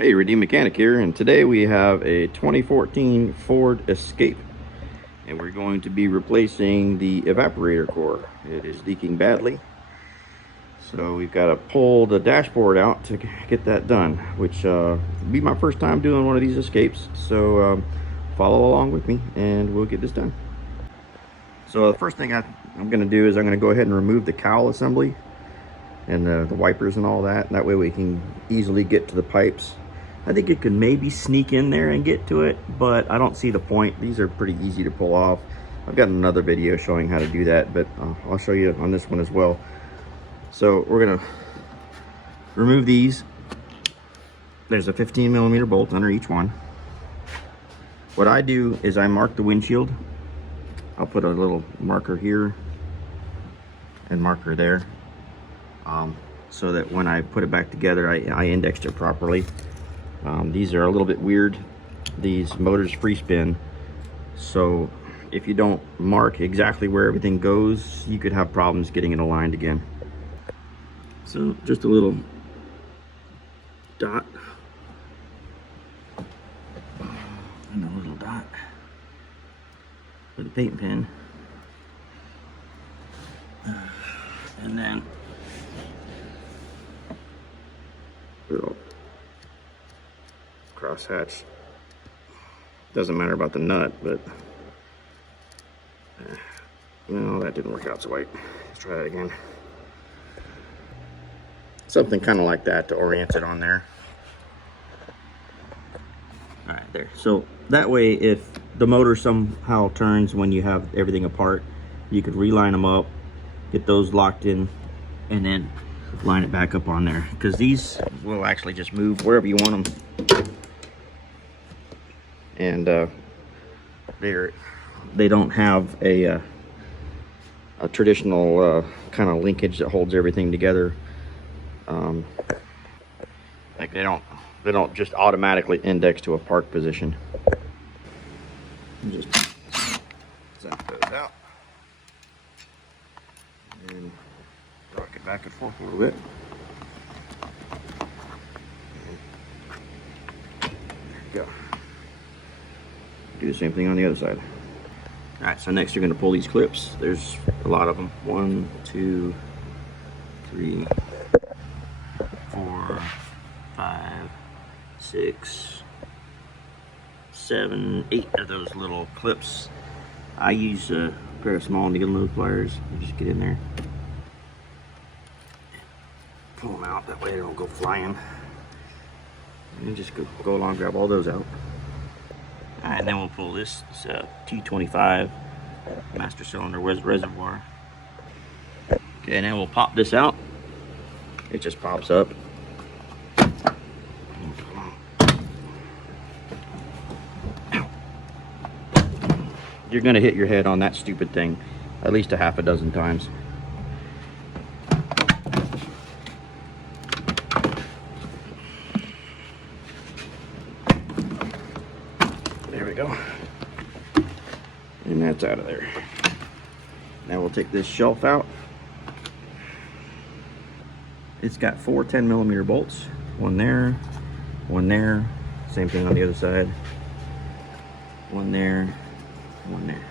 Hey, Redeem Mechanic here, and today we have a 2014 Ford Escape, and we're going to be replacing the evaporator core. It is leaking badly, so we've got to pull the dashboard out to get that done, which will be my first time doing one of these Escapes, so follow along with me and we'll get this done. So the first thing I'm going to do is I'm going to go ahead and remove the cowl assembly and the wipers and all that. That way we can easily get to the pipes. I think it could maybe sneak in there and get to it, but I don't see the point. These are pretty easy to pull off. I've got another video showing how to do that, but I'll show you on this one as well. So we're gonna remove these. There's a 15mm bolt under each one. What I do is I mark the windshield. I'll put a little marker here and marker there, so that when I put it back together, I indexed it properly. These are a little bit weird. These motors free spin, so if you don't mark exactly where everything goes, you could have problems getting it aligned again. So just a little dot and a little dot with a paint pen, and then little crosshatch. Doesn't matter about the nut, but well, that didn't work out so right. Let's try that again. Something kind of like that to orient it on there. All right, there. So that way, if the motor somehow turns when you have everything apart, you could reline them up, get those locked in, and then line it back up on there, because these will actually just move wherever you want them. And they don't have a traditional kind of linkage that holds everything together. Like they don't just automatically index to a park position. Just zap those out and rock it back and forth a little bit. There you go. Do the same thing on the other side. All right, so next you're going to pull these clips. There's a lot of them. 1, 2, 3, 4, 5, 6, 7, 8 of those little clips. I use a pair of small needle nose pliers. You just get in there, pull them out. That way they don't go flying. And then just go along, grab all those out. All right, then we'll pull this. It's a T25 master cylinder reservoir. Okay, and then we'll pop this out. It just pops up. You're gonna hit your head on that stupid thing at least a half a dozen times. There we go. And that's out of there. Now we'll take this shelf out. It's got 4 10mm bolts. One there, same thing on the other side. One there, one there.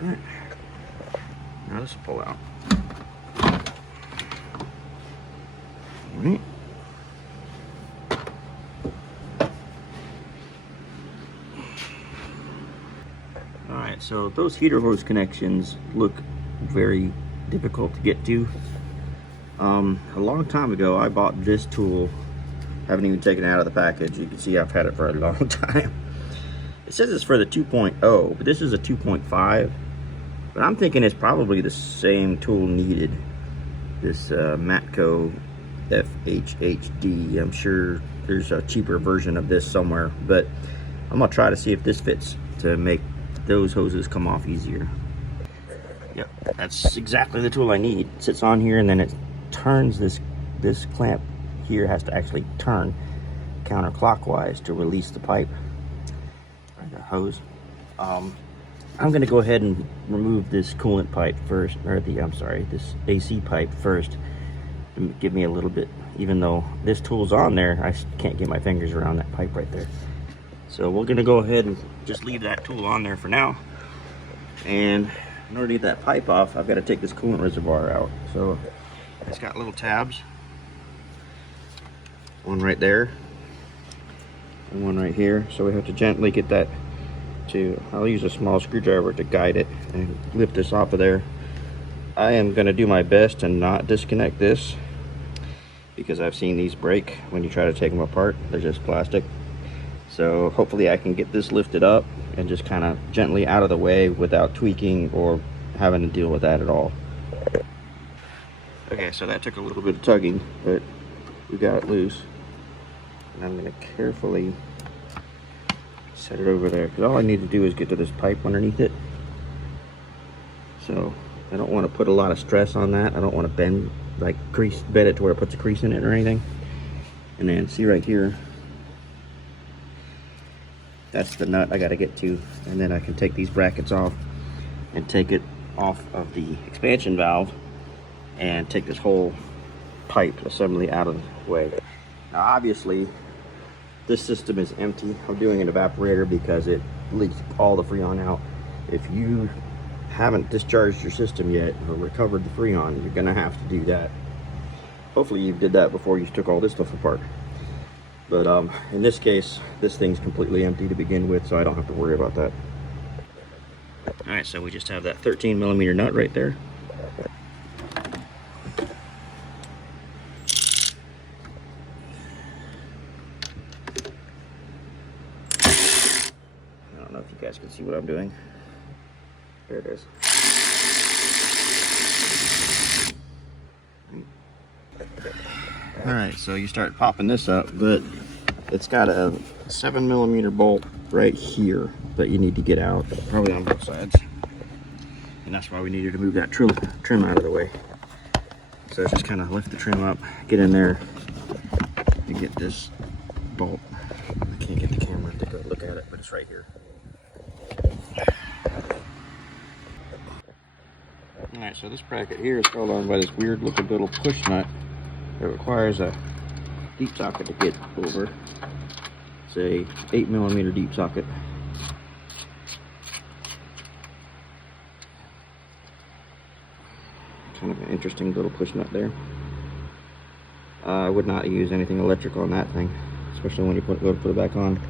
All right. Now this will pull out. All right. All right, so those heater hose connections look very difficult to get to. A long time ago, I bought this tool. Haven't even taken it out of the package. You can see I've had it for a long time. It says it's for the 2.0, but this is a 2.5. But I'm thinking it's probably the same tool needed. This Matco FHHD. I'm sure there's a cheaper version of this somewhere, but I'm gonna try to see if this fits to make those hoses come off easier. Yep, that's exactly the tool I need. It sits on here and then it turns this clamp here has to actually turn counterclockwise to release the pipe or the hose. I'm gonna go ahead and remove this coolant pipe first, or this AC pipe first, to give me a little bit, even though this tool's on there, I can't get my fingers around that pipe right there. So we're gonna go ahead and just leave that tool on there for now. And in order to get that pipe off, I've got to take this coolant reservoir out. So it's got little tabs, one right there and one right here. So we have to gently get that I'll use a small screwdriver to guide it and lift this off of there. I am going to do my best to not disconnect this, because I've seen these break when you try to take them apart. They're just plastic. So hopefully I can get this lifted up and just kind of gently out of the way without tweaking or having to deal with that at all. Okay, so that took a little bit of tugging, but we got it loose. And I'm going to carefully set it over there, because all I need to do is get to this pipe underneath it. So I don't want to put a lot of stress on that. I don't want to bend it to where it puts a crease in it or anything. And then see right here, that's the nut I got to get to, and then I can take these brackets off and take it off of the expansion valve and take this whole pipe assembly out of the way. Now obviously this system is empty. I'm doing an evaporator because it leaks all the Freon out. If you haven't discharged your system yet or recovered the Freon, you're gonna have to do that. Hopefully you did that before you took all this stuff apart. But in this case, this thing's completely empty to begin with, so I don't have to worry about that. All right, so we just have that 13mm nut right there. I don't know if you guys can see what I'm doing. There it is. All right, so you start popping this up, but it's got a 7mm bolt right here that you need to get out, probably on both sides. And that's why we needed to move that trim out of the way. So just kind of lift the trim up, get in there, and get this bolt. I can't get the camera to go look at it, but it's right here. All right, so this bracket here is held on by this weird looking little push nut. It requires a deep socket to get over. It's a 8mm deep socket. Kind of an interesting little push nut there. I would not use anything electrical on that thing, especially when you go to put it back on.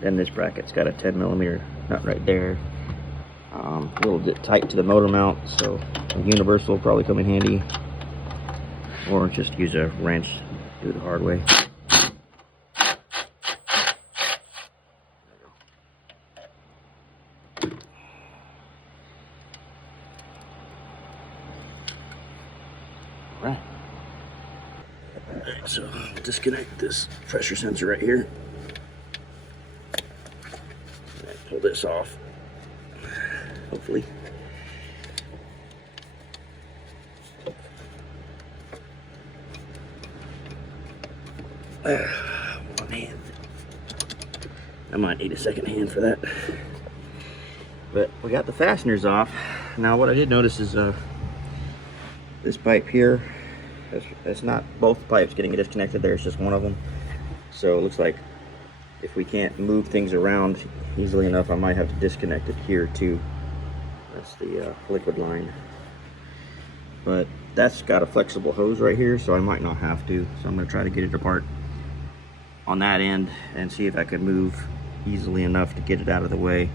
Then this bracket's got a 10mm nut right there. A little bit tight to the motor mount, so a universal will probably come in handy. Or just use a wrench, do it the hard way. Alright, so I'll disconnect this pressure sensor right here. Pull this off, hopefully. One hand. I might need a second hand for that. But we got the fasteners off. Now what I did notice is this pipe here, it's not both pipes getting disconnected there, it's just one of them. So it looks like if we can't move things around easily enough, I might have to disconnect it here too. That's the liquid line. But that's got a flexible hose right here, so I might not have to. So I'm going to try to get it apart on that end and see if I can move easily enough to get it out of the way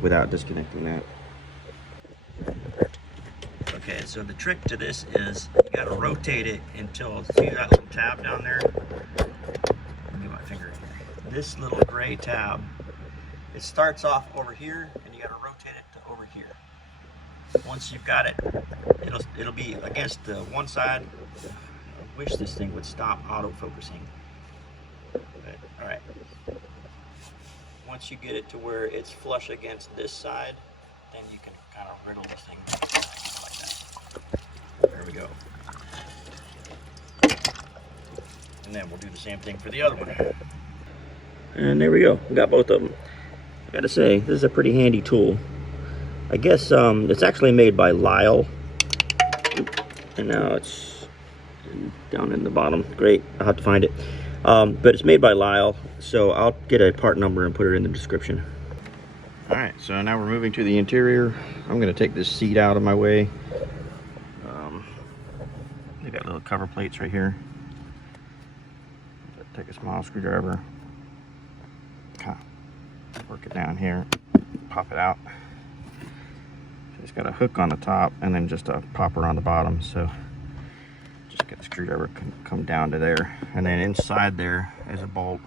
without disconnecting that. Okay, so the trick to this is you got to rotate it until, see that little tab down there? Let me get my finger in here. This little gray tab, it starts off over here and you got to rotate it to over here. Once you've got it, it'll be against the one side wish this thing would stop auto-focusing. All right. Once you get it to where it's flush against this side, then you can kind of wriggle this thing like that. There we go. And then we'll do the same thing for the other one. And there we go. We got both of them. I gotta say, this is a pretty handy tool. I guess it's actually made by Lyle. And now it's down in the bottom. Great, I'll have to find it. But it's made by Lyle, so I'll get a part number and put it in the description. All right, so now we're moving to the interior. I'm gonna take this seat out of my way. They got little cover plates right here. Take a small screwdriver, work it down here, pop it out. So it's got a hook on the top and then just a popper on the bottom. So just get the screwdriver come down to there, and then inside there is a bolt.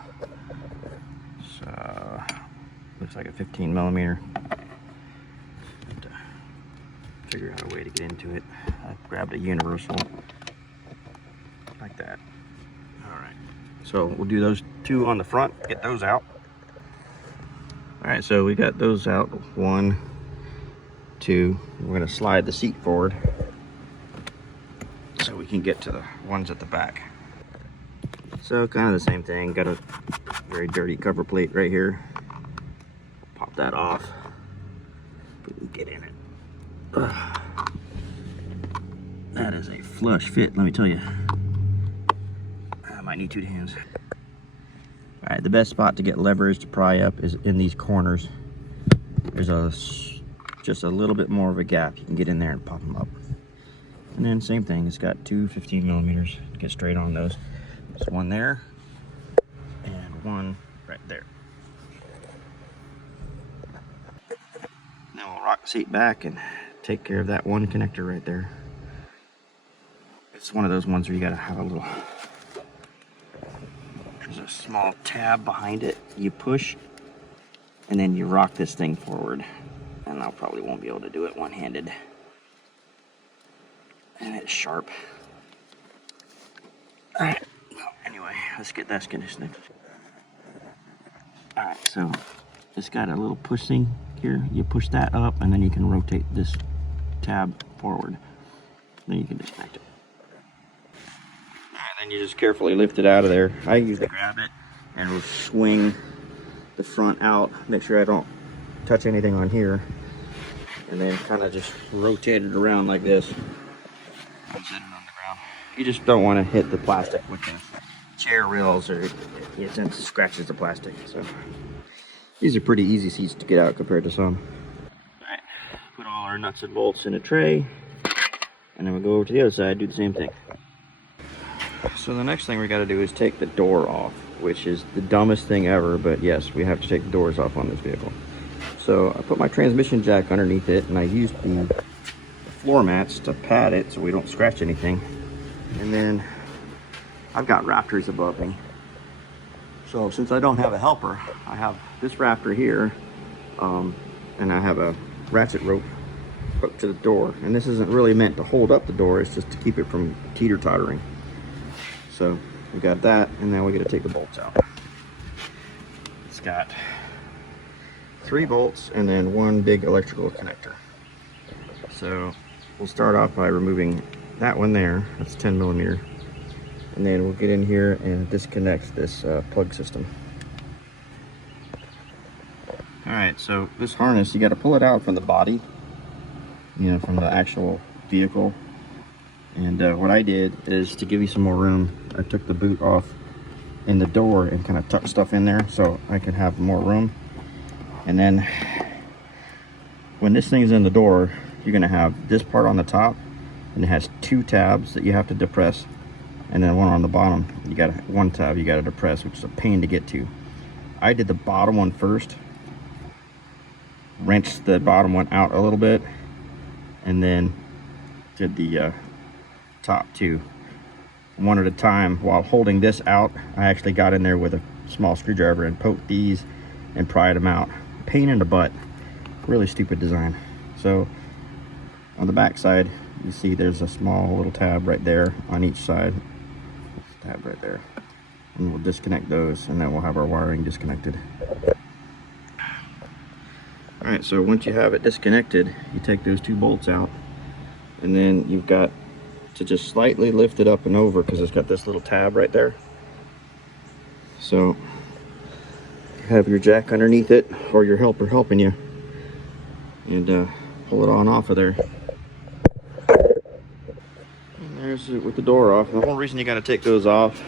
So looks like a 15 millimeter. Have to figure out a way to get into it. I grabbed a universal like that. All right. So we'll do those two on the front, get those out. All right, so we got those out. 1, 2. We're gonna slide the seat forward so we can get to the ones at the back. So kind of the same thing. Got a very dirty cover plate right here. Pop that off. Get in it. Ugh. That is a flush fit, let me tell you. I might need 2 hands. All right, the best spot to get leverage to pry up is in these corners. There's just a little bit more of a gap. You can get in there and pop them up. And then same thing, it's got 2 15 millimeters to get straight on those. There's one there and one right there. Now we'll rock the seat back and take care of that one connector right there. It's one of those ones where you gotta have a little, there's a small tab behind it. You push and then you rock this thing forward. And I probably won't be able to do it one-handed. And it's sharp. All right, well, anyway, let's get that conditioned. All right, so it's got a little push thing here. You push that up and then you can rotate this tab forward. Then you can disconnect it. All right, then you just carefully lift it out of there. I usually grab it and we'll swing the front out, make sure I don't touch anything on here, and then kind of just rotate it around like this. Set it on the ground. You just don't want to hit the plastic with the chair rails, or it scratches the plastic. So these are pretty easy seats to get out compared to some. All right, put all our nuts and bolts in a tray, and then we'll go over to the other side, do the same thing. So the next thing we got to do is take the door off, which is the dumbest thing ever, but yes, we have to take the doors off on this vehicle. So I put my transmission jack underneath it, and I used the floor mats to pad it so we don't scratch anything. And then I've got rafters above me. So since I don't have a helper, I have this rafter here, and I have a ratchet rope hooked to the door. And this isn't really meant to hold up the door, it's just to keep it from teeter-tottering. So we got that, and now we got to take the bolts out. It's got 3 bolts and then 1 big electrical connector. So we'll start off by removing that one there. That's 10 millimeter. And then we'll get in here and disconnect this plug system. All right, so this harness, you got to pull it out from the body, you know, from the actual vehicle. And what I did is, to give you some more room, I took the boot off in the door and kind of tucked stuff in there so I can have more room. And then when this thing is in the door, you're going to have this part on the top, and it has 2 tabs that you have to depress, and then one on the bottom. You got 1 tab you got to depress, which is a pain to get to. I did the bottom one first, wrenched the bottom one out a little bit, and then did the top 2 one at a time. While holding this out, I actually got in there with a small screwdriver and poked these and pried them out. Pain in the butt. Really stupid design. So on the back side, you see there's a small little tab right there on each side. tab right there. And we'll disconnect those, and then we'll have our wiring disconnected. All right, so once you have it disconnected, you take those 2 bolts out, and then you've got to just slightly lift it up and over because it's got this little tab right there. So you have your jack underneath it, or your helper helping you, and pull it on off of there. And there's it with the door off. And the whole reason you got to take those off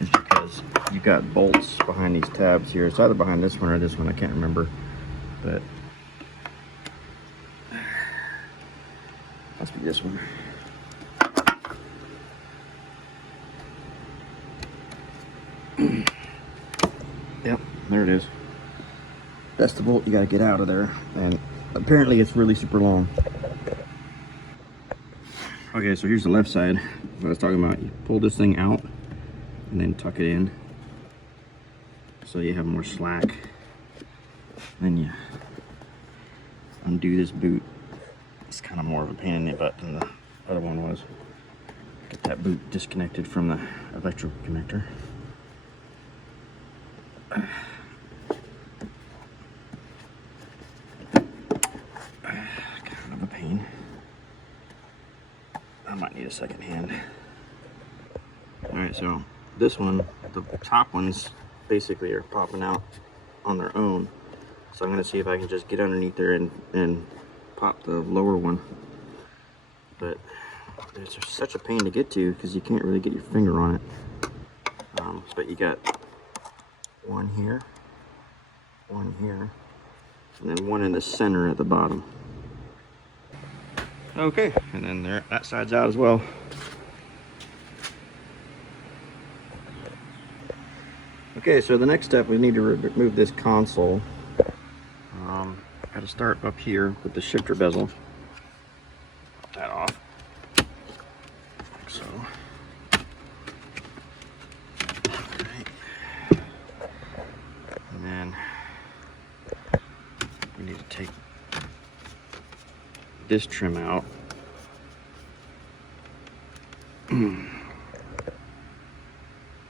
is because you've got bolts behind these tabs here. It's either behind this one or this one, I can't remember, but must be this one. Yep, there it is. That's the bolt you got to get out of there, and apparently it's really super long. Okay, so here's the left side. What I was talking about. You pull this thing out and then tuck it in so you have more slack. Then you undo this boot. It's kind of more of a pain in the butt than the other one was. Get that boot disconnected from the electrical connector. Kind of a pain. I might need a second hand. Alright, so this one, the top ones basically are popping out on their own. So I'm going to see if I can just get underneath there and pop the lower one. But it's such a pain to get to because you can't really get your finger on it. But you got one here, and then one in the center at the bottom. Okay, and then there, that side's out as well. Okay, so the next step, we need to remove this console. Got to start up here with the shifter bezel. Pop that off, like so. Alright. And then we need to take this trim out. I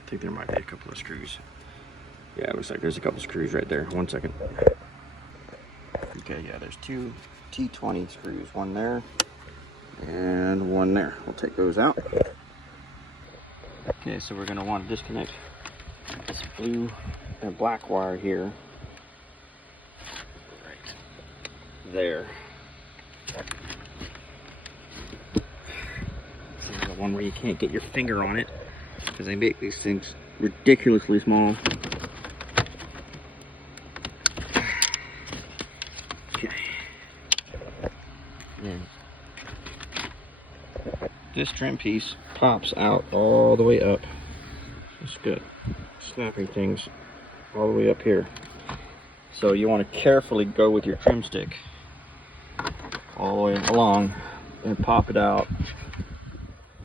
think there might be a couple of screws. Yeah, it looks like there's a couple screws right there. 1 second. Okay, yeah, there's 2 T20 screws. One there and one there. We'll take those out. Okay, so we're going to want to disconnect this blue and black wire here. Right there. This is the one where you can't get your finger on it because they make these things ridiculously small. Okay. And this trim piece pops out all the way up. It's good. Snapping things all the way up here. So you want to carefully go with your trim stick all the way along and pop it out.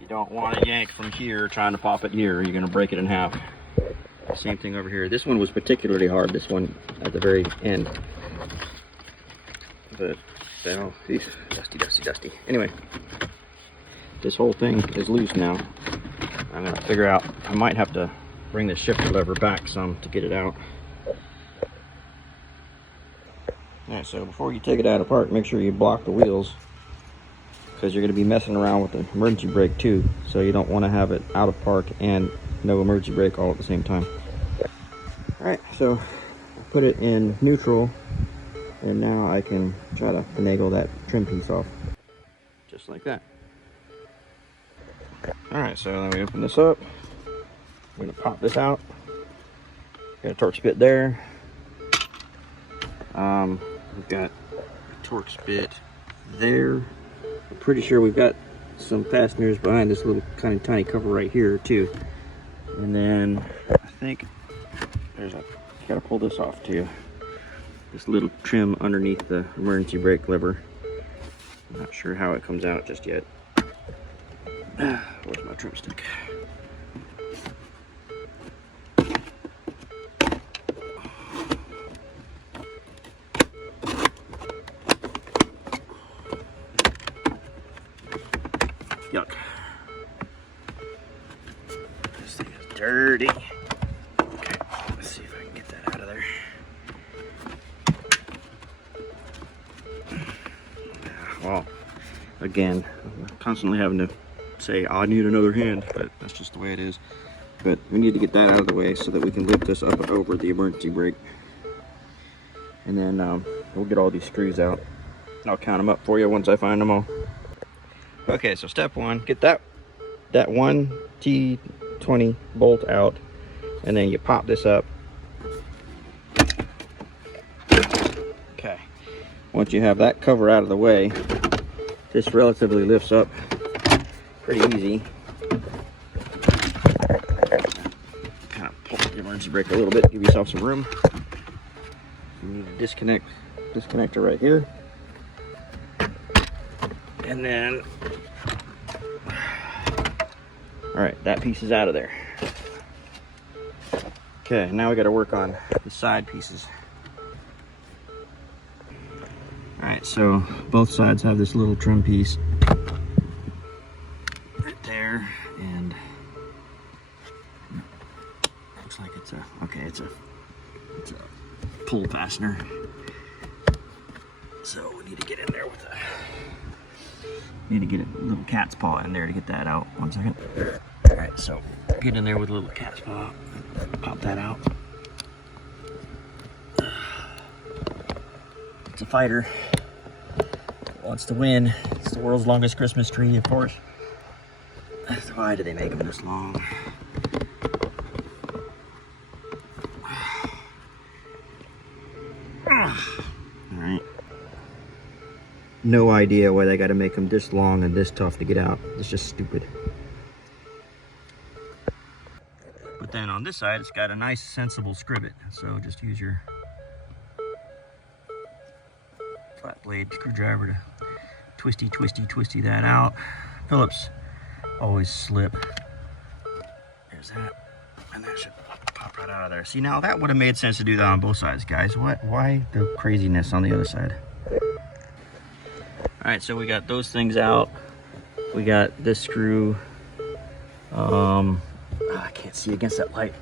You don't want to yank from here trying to pop it here. You're going to break it in half. Same thing over here. This one was particularly hard, this one at the very end. But, oh, dusty. Anyway, this whole thing is loose now. I'm going to figure out, I might have to bring the shifter lever back some to get it out. Alright, so before you take it out apart, make sure you block the wheels, because you're going to be messing around with the emergency brake too, so you don't want to have it out of park and no emergency brake all at the same time. Alright, so I put it in neutral, and now I can try to finagle that trim piece off, just like that. Alright, so then we open this up. I'm going to pop this out. Got a Torx bit there. We've got a Torx bit there. I'm pretty sure we've got some fasteners behind this little kind of tiny cover right here too. And then I think there's a, you gotta pull this off too. This little trim underneath the emergency brake lever. I'm not sure how it comes out just yet. Where's my trim stick? Yuck. dirty. Okay, let's see if I can get that out of there. Well, again, I'm constantly having to say, I need another hand, but that's just the way it is. But we need to get that out of the way so that we can lift this up and over the emergency brake. And then we'll get all these screws out. I'll count them up for you once I find them all. Okay, so step one, get that one T20 bolt out, and then you pop this up. Okay, once you have that cover out of the way, this relatively lifts up pretty easy. Kind of pull the emergency brake a little bit, give yourself some room. You need to disconnect it right here. And then, all right, that piece is out of there. Okay, now we got to work on the side pieces. All right, so both sides have this little trim piece right there, and looks like it's a pull fastener. So we need to get in there with need to get a little cat's paw in there to get that out. 1 second. All right, so get in there with a little cat's paw, pop that out. It's a fighter. Wants to win. It's the world's longest Christmas tree, of course. Why do they make them this long? All right. No idea why they got to make them this long and this tough to get out. It's just stupid. But then on this side, it's got a nice, sensible scrivet. So just use your flat blade screwdriver to twisty that out. Phillips always slip. There's that, and that should pop right out of there. See, now that would have made sense to do that on both sides, guys. Why the craziness on the other side? All right, so we got those things out. We got this screw. I can't see against that light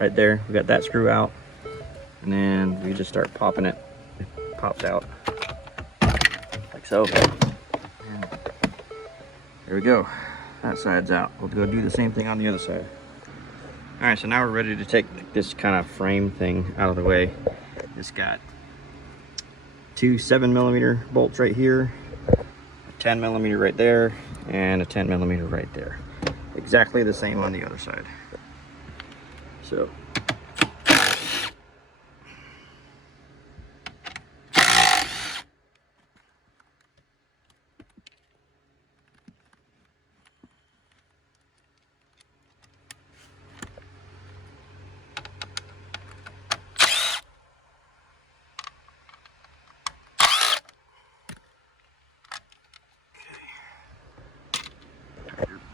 right there. We got that screw out, and then we just start popping it. It pops out like so. And there we go. That side's out. We'll go do the same thing on the other side. All right, so now we're ready to take this kind of frame thing out of the way. It's got 2 7mm bolts right here, a 10mm right there, and a 10mm right there. Exactly the same on the other side. So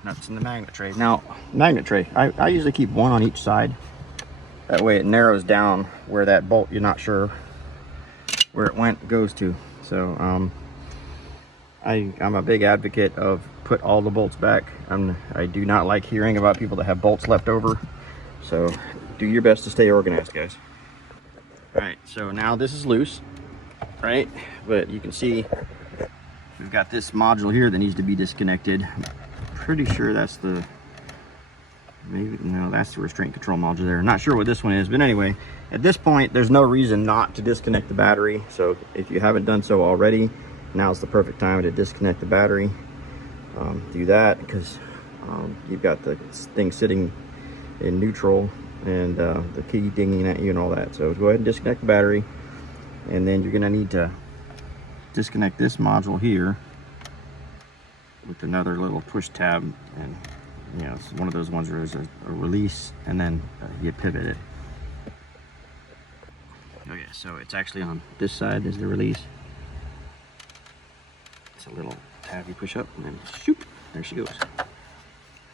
nuts in the magnet tray. Now, magnet tray, I usually keep one on each side. That way it narrows down where that bolt, you're not sure where it goes to. So I'm a big advocate of put all the bolts back. I do not like hearing about people that have bolts left over. So do your best to stay organized, guys. All right, so now this is loose, right? But you can see we've got this module here that needs to be disconnected. Pretty sure that's the, that's the restraint control module there. Not sure what this one is, but anyway, at this point, there's no reason not to disconnect the battery. So if you haven't done so already, now's the perfect time to disconnect the battery. Do that because you've got the thing sitting in neutral and the key dinging at you and all that. So go ahead and disconnect the battery, and then you're gonna need to disconnect this module here with another little push tab, and it's one of those ones where there's a release and then you pivot it. Okay, so it's actually on this side is the release. It's a little tab you push up and then shoop, there she goes. All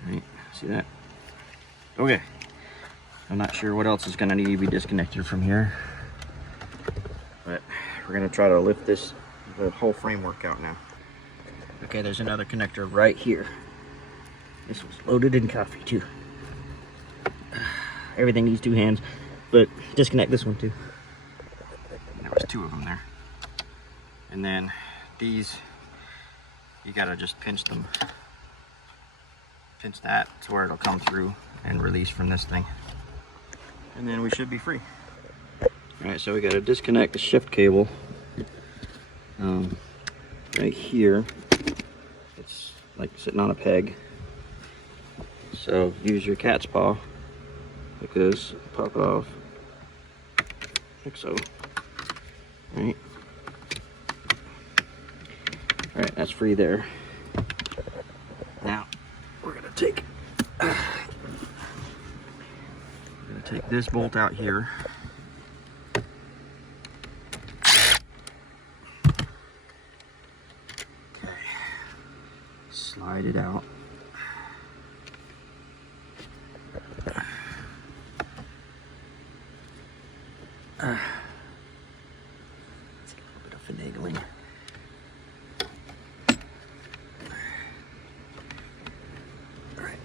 right, see that? Okay, I'm not sure what else is gonna need to be disconnected from here, but we're gonna try to lift the whole framework out now. Okay, there's another connector right here. This was loaded in coffee too. everything needs 2 hands, but disconnect this one too. There was 2 of them there. And then these, you gotta just pinch them. Pinch that to where it'll come through and release from this thing. And then we should be free. Alright, so we gotta disconnect the shift cable. Right here, it's like sitting on a peg. So use your cat's paw like this, pop it off, like so. Right. Alright, that's free there. Now we're gonna take this bolt out here. Okay. Slide it out. It's a little bit of finagling. All right.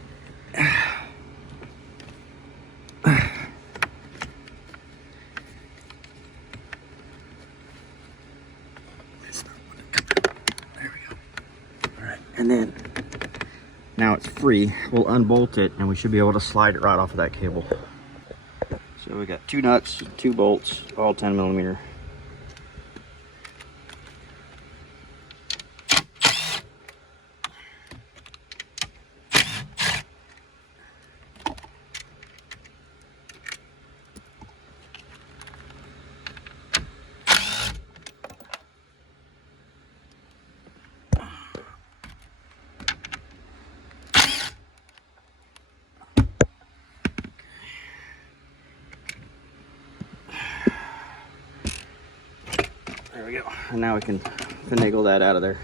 There we go. All right, and then now it's free. We'll unbolt it, and we should be able to slide it right off of that cable. So we got 2 nuts, 2 bolts, all 10mm. There we go. And now we can finagle that out of there.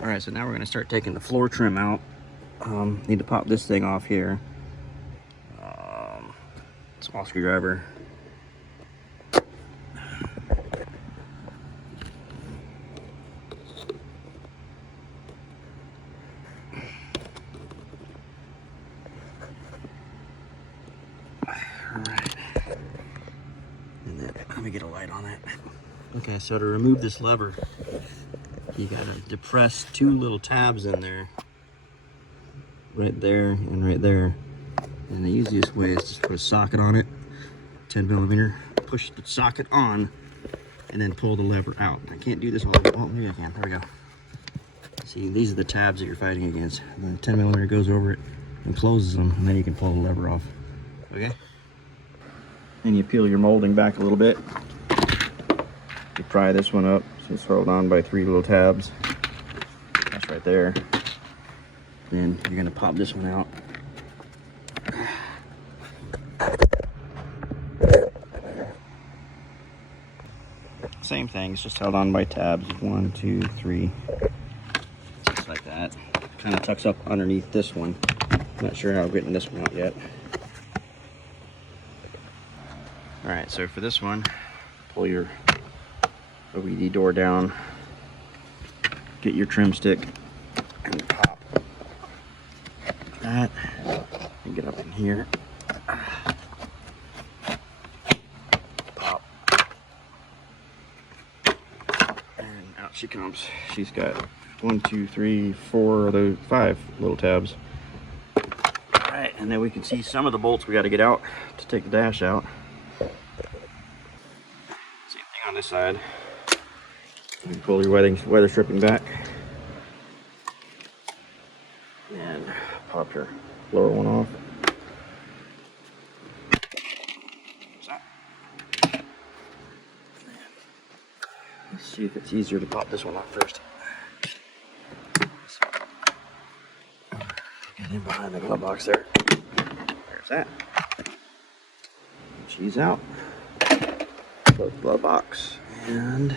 All right, so now we're gonna start taking the floor trim out. Need to pop this thing off here. Small screwdriver. All right. And then let me get a light on that. Okay, so to remove this lever, you gotta depress 2 little tabs in there. Right there and right there. And the easiest way is just put a socket on it, 10mm, push the socket on, and then pull the lever out. I can't do this all the way. Oh, maybe I can. There we go. See, these are the tabs that you're fighting against. And the 10mm goes over it and closes them, and then you can pull the lever off. Okay? And you peel your molding back a little bit. You pry this one up, so it's held on by 3 little tabs. That's right there. Then you're gonna pop this one out. Same thing, it's just held on by tabs. 1, 2, 3. Just like that. Kind of tucks up underneath this one. Not sure how I'm getting this one out yet. Alright, so for this one, pull your OED door down, get your trim stick, and pop that, and get up in here. Pop. And out she comes. She's got 1, 2, 3, 4 of those 5 little tabs. Alright, and then we can see some of the bolts we got to get out to take the dash out. Same thing on this side. You pull your weather stripping back and pop your lower one off. Let's see if it's easier to pop this one off first. Get in behind the glove box there. There's that. She's out. Close the glove box and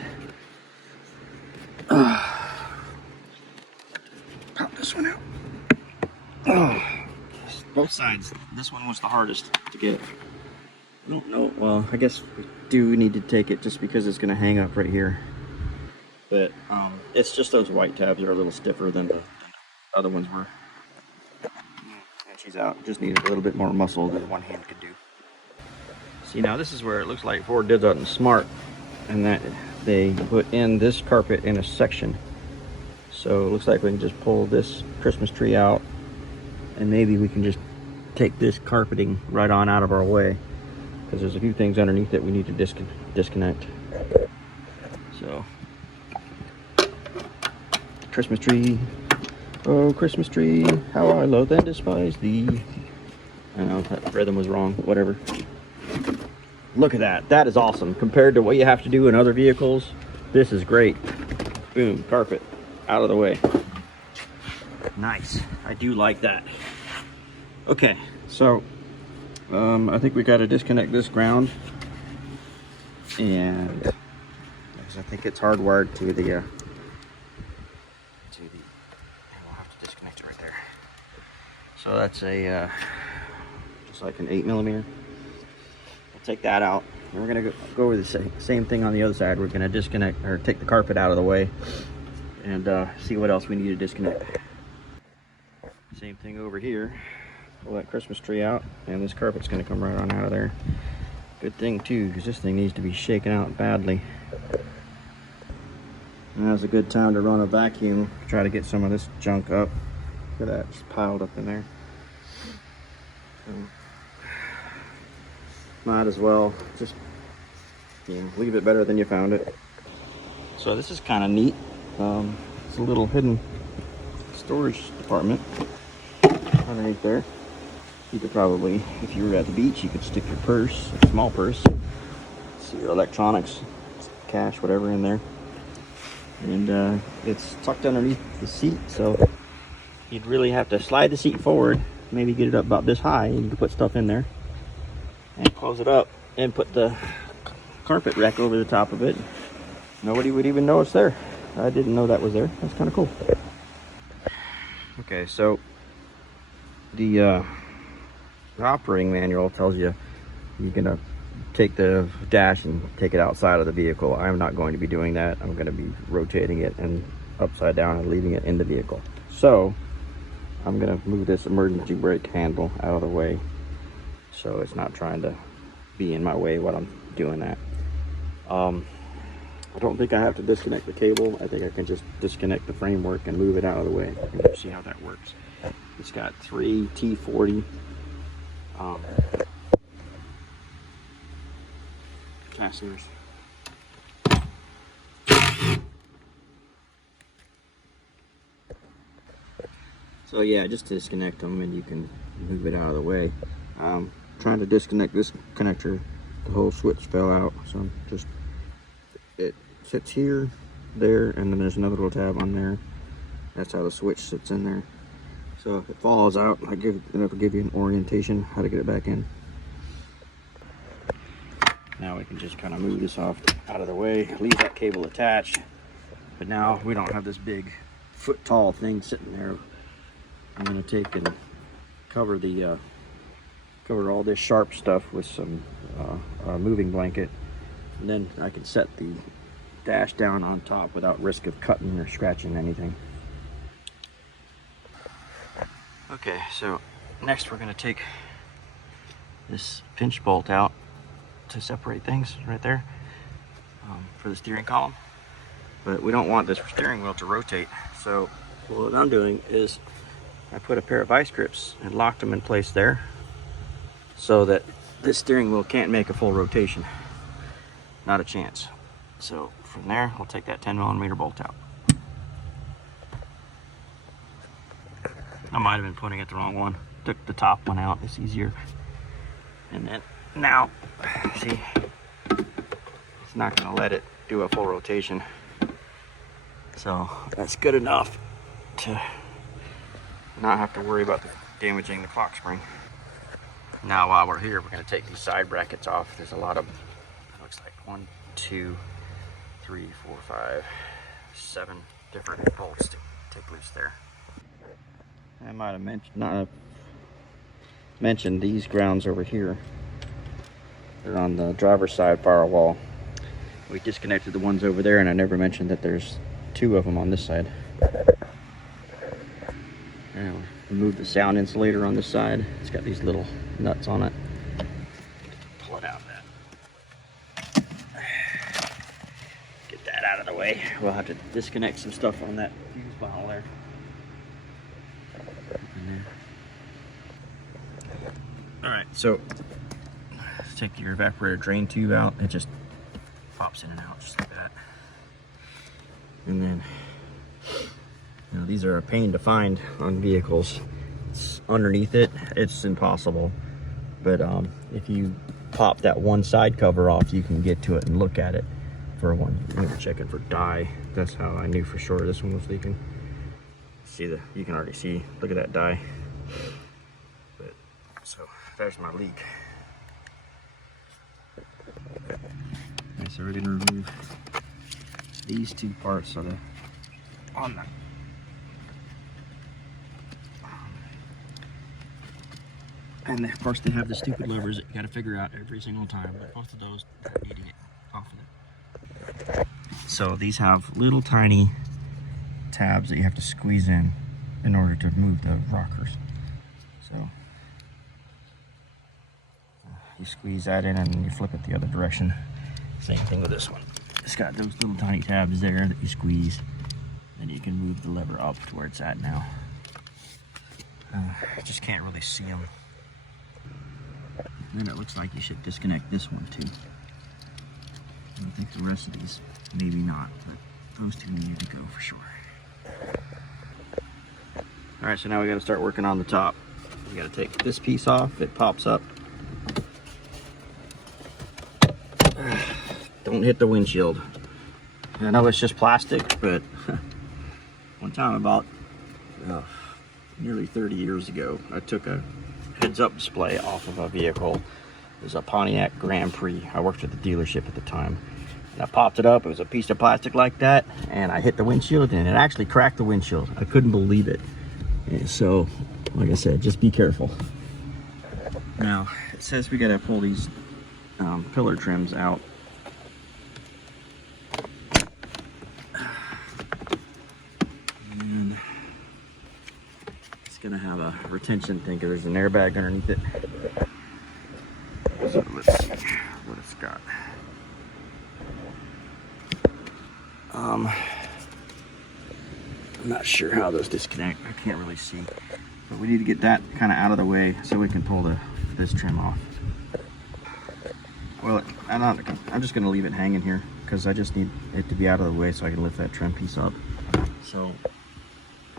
pop this one out. Both sides. This one was the hardest to get. I don't know. Well, I guess we do need to take it just because it's going to hang up right here. But it's just those white tabs are a little stiffer than the other ones were. she's out. Just needed a little bit more muscle than one hand could do. See, now this is where it looks like Ford did something smart, and that they put in this carpet in a section. So it looks like we can just pull this Christmas tree out, and maybe we can just take this carpeting right on out of our way, because there's a few things underneath that we need to disconnect. So, Christmas tree, oh Christmas tree, how I love and despise thee. I know that rhythm was wrong, but whatever. Look at that, that is awesome. Compared to what you have to do in other vehicles, this is great. Boom, carpet out of the way. Nice, I do like that. Okay, so I think we got to disconnect this ground, and I think it's hardwired to the we'll have to disconnect it right there. So that's a just like an 8mm. We'll take that out. And we're gonna go over the same thing on the other side. We're gonna disconnect, or take the carpet out of the way, and see what else we need to disconnect. Same thing over here. Pull that Christmas tree out, and this carpet's gonna come right on out of there. Good thing too, because this thing needs to be shaken out badly. Now's a good time to run a vacuum, try to get some of this junk up. Look at that, just piled up in there. So, might as well just, you know, leave it better than you found it. So this is kind of neat. It's a little hidden storage department underneath there. You could probably, if you were at the beach, you could stick your purse, a small purse, see your electronics, cash, whatever in there. And it's tucked underneath the seat, so you'd really have to slide the seat forward, maybe get it up about this high, and you can put stuff in there. And close it up and put the carpet rack over the top of it. Nobody would even know it's there. I didn't know that was there. That's kind of cool. Okay, so the operating manual tells you you're gonna take the dash and take it outside of the vehicle. I'm not going to be doing that. I'm going to be rotating it and upside down and leaving it in the vehicle. So I'm going to move this emergency brake handle out of the way, so it's not trying to be in my way while I'm doing that. I don't think I have to disconnect the cable. I think I can just disconnect the framework and move it out of the way. You see how that works. It's got 3 T40 fasteners. So yeah, just disconnect them and you can move it out of the way. Trying to disconnect this connector, the whole switch fell out, so just it sits here, there, and then there's another little tab on there. That's how the switch sits in there. So if it falls out, it'll give you an orientation how to get it back in. Now we can just kind of move this off out of the way, leave that cable attached. But now we don't have this big foot tall thing sitting there. I'm going to take and cover the cover all this sharp stuff with some moving blanket, and then I can set the dash down on top without risk of cutting or scratching anything. Okay, so next we're going to take this pinch bolt out to separate things right there for the steering column, but we don't want this steering wheel to rotate. So what I'm doing is I put a pair of vice grips and locked them in place there, so that this steering wheel can't make a full rotation. Not a chance. So from there, I'll take that 10mm bolt out. I might have been putting it the wrong one. Took the top one out, it's easier. And then now, see, it's not gonna let it do a full rotation. So that's good enough to not have to worry about damaging the clock spring. Now while we're here, we're going to take these side brackets off. There's a lot of, it looks like 1, 2, 3, 4, 5, 7 different bolts to take loose there. I might have not mentioned these grounds over here. They're on the driver's side firewall. We disconnected the ones over there, and I never mentioned that there's 2 of them on this side. Anyway. remove the sound insulator on this side. It's got these little nuts on it. Pull it out of that. Get that out of the way. We'll have to disconnect some stuff on that fuse bottle there. Alright, so let's take your evaporator drain tube out. It just pops in and out just like that. And then, you know, these are a pain to find on vehicles. It's underneath it, it's impossible. But if you pop that one side cover off, you can get to it and look at it for one. We were checking for dye. That's how I knew for sure this one was leaking. See you can already see, look at that dye. But so there's my leak. Okay, so we're gonna remove these two parts of the on that. And of course they have the stupid levers that you gotta figure out every single time, but both of those need to get off of it. So these have little tiny tabs that you have to squeeze in order to move the rockers. So you squeeze that in and you flip it the other direction. Same thing with this one. It's got those little tiny tabs there that you squeeze, and you can move the lever up to where it's at now. I just can't really see them. Then it looks like you should disconnect this one too. I think the rest of these maybe not, but those two need to go for sure. All right, so now we got to start working on the top. We got to take this piece off. It pops up. Don't hit the windshield. I know it's just plastic, but one time about nearly 30 years ago, I took a heads-up display off of a vehicle. It was a Pontiac Grand Prix. I worked at the dealership at the time. And I popped it up. It was a piece of plastic like that, and I hit the windshield, and it actually cracked the windshield. I couldn't believe it. And so, like I said, just be careful. Now, it says we gotta pull these pillar trims out. And it's gonna have a retention thing, because there's an airbag underneath it. So let's see what it's got. I'm not sure how those disconnect. I can't really see. But we need to get that kind of out of the way so we can pull this trim off. Well, I'm just going to leave it hanging here because I just need it to be out of the way so I can lift that trim piece up. So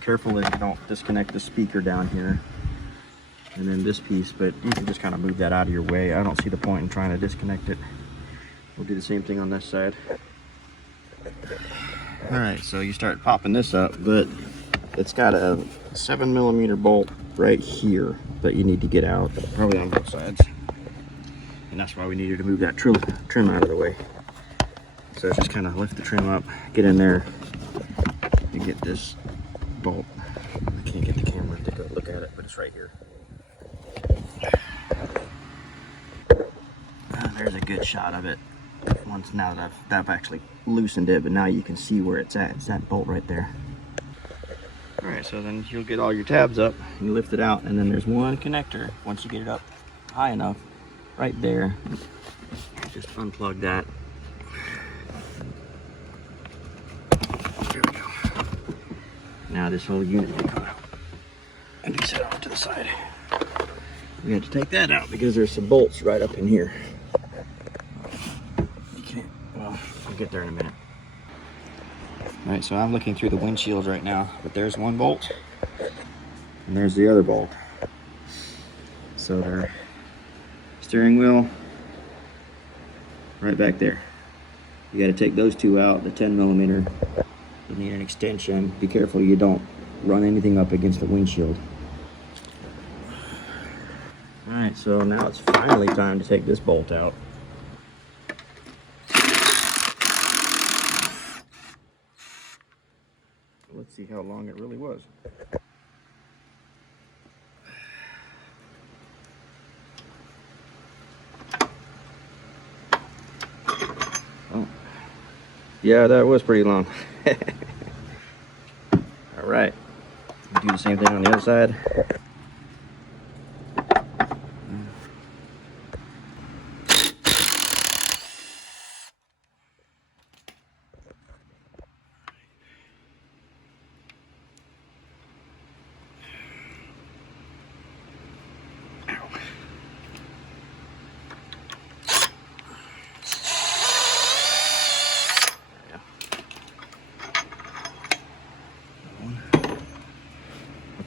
careful that you don't disconnect the speaker down here and then this piece, but you can just kind of move that out of your way. I don't see the point in trying to disconnect it. We'll do the same thing on this side. All right, so you start popping this up, but it's got a 7mm bolt right here that you need to get out, probably on both sides. And that's why we needed to move that trim out of the way. So just kind of lift the trim up, get in there, and get this bolt. I can't get the camera to go look at it, but it's right here. There's a good shot of it. Once now that I've actually loosened it, but now you can see where it's at. It's that bolt right there. All right, so then you'll get all your tabs up and you lift it out, and then there's one connector. Once you get it up high enough, right there, just unplug that. There we go. Now this whole unit will come out and be set off to the side. We had to take that out because there's some bolts right up in here. Well, I'll get there in a minute. All right, so I'm looking through the windshield right now, but there's one bolt and there's the other bolt. So their steering wheel right back there. You got to take those two out, the 10mm. You need an extension. Be careful you don't run anything up against the windshield. All right, so now it's finally time to take this bolt out. Let's see how long it really was. Oh, yeah, that was pretty long. All right, do the same thing on the other side.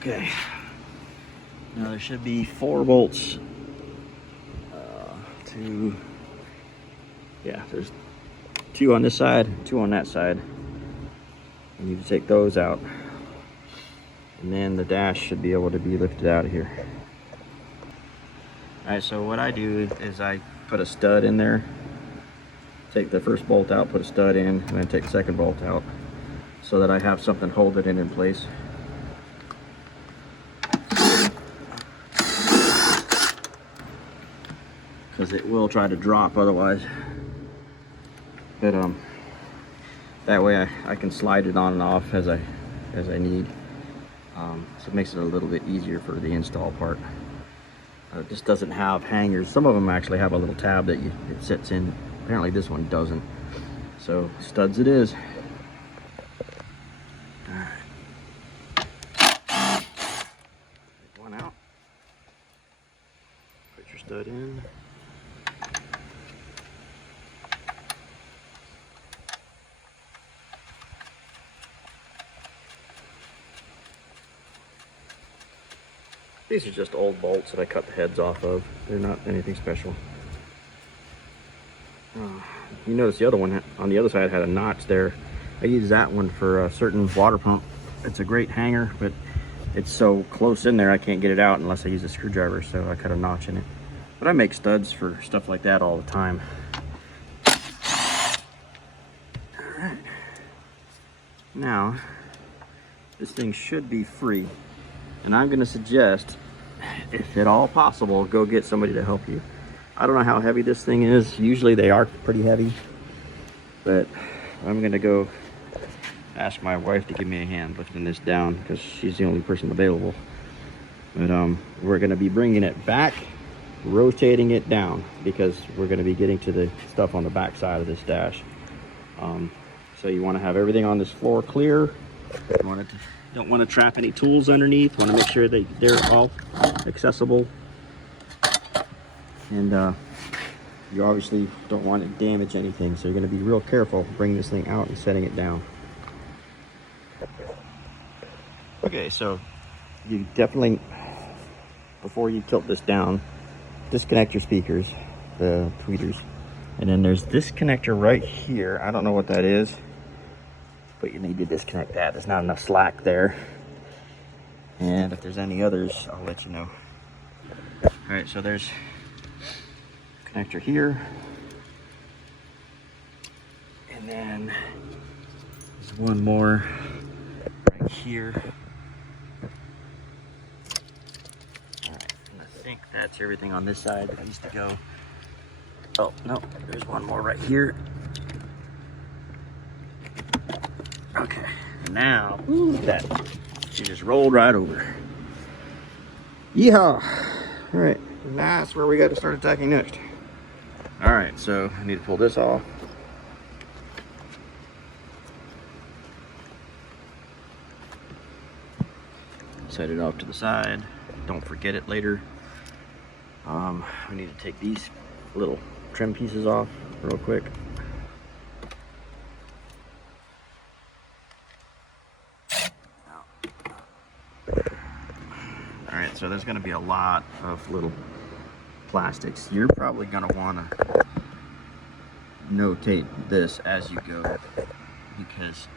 Okay, now there should be 4 bolts. There's 2 on this side, 2 on that side. I need to take those out, and then the dash should be able to be lifted out of here. All right, so what I do is I put a stud in there, take the first bolt out, put a stud in, and then take the second bolt out, so that I have something holding it in place. Because it will try to drop otherwise. But that way I can slide it on and off as I need. So it makes it a little bit easier for the install part. This doesn't have hangers. Some of them actually have a little tab that it sits in. Apparently this one doesn't. So studs it is. All right. Take one out. Put your stud in. These are just old bolts that I cut the heads off of. They're not anything special. You notice the other one on the other side had a notch there. I use that one for a certain water pump. It's a great hanger, but it's so close in there I can't get it out unless I use a screwdriver, so I cut a notch in it. But I make studs for stuff like that all the time. All right. Now, this thing should be free. And I'm going to suggest, if at all possible, go get somebody to help you. I don't know how heavy this thing is. Usually they are pretty heavy. But I'm going to go ask my wife to give me a hand lifting this down, because she's the only person available. But we're going to be bringing it back, rotating it down, because we're going to be getting to the stuff on the back side of this dash. So you want to have everything on this floor clear. Don't want to trap any tools underneath. Want to make sure that they're all accessible. And you obviously don't want to damage anything, so you're going to be real careful bringing this thing out and setting it down. Okay, so you definitely, before you tilt this down, disconnect your speakers, the tweeters. And then there's this connector right here. I don't know what that is, but you need to disconnect that. There's not enough slack there. And if there's any others, I'll let you know. All right, so there's a connector here. And then there's one more right here. All right, and I think that's everything on this side that needs to go. Oh, no, there's one more right here. Okay, now, look at that. She just rolled right over. Yeehaw! All right, that's where we got to start attacking next. All right, so I need to pull this off. Set it off to the side. Don't forget it later. We need to take these little trim pieces off real quick. Alright, so there's going to be a lot of little plastics. You're probably going to want to notate this as you go, because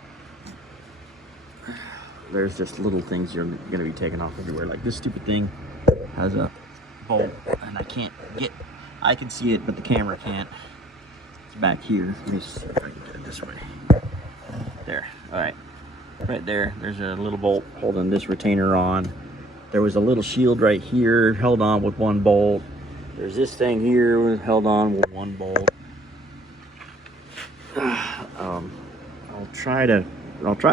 there's just little things you're going to be taking off everywhere. Like this stupid thing has a bolt, and I can see it, but the camera can't. It's back here. Let me see if I can get it this way. There. Alright. Right there. There's a little bolt holding this retainer on. There was a little shield right here, held on with one bolt. There's this thing here, held on with one bolt. I'll try to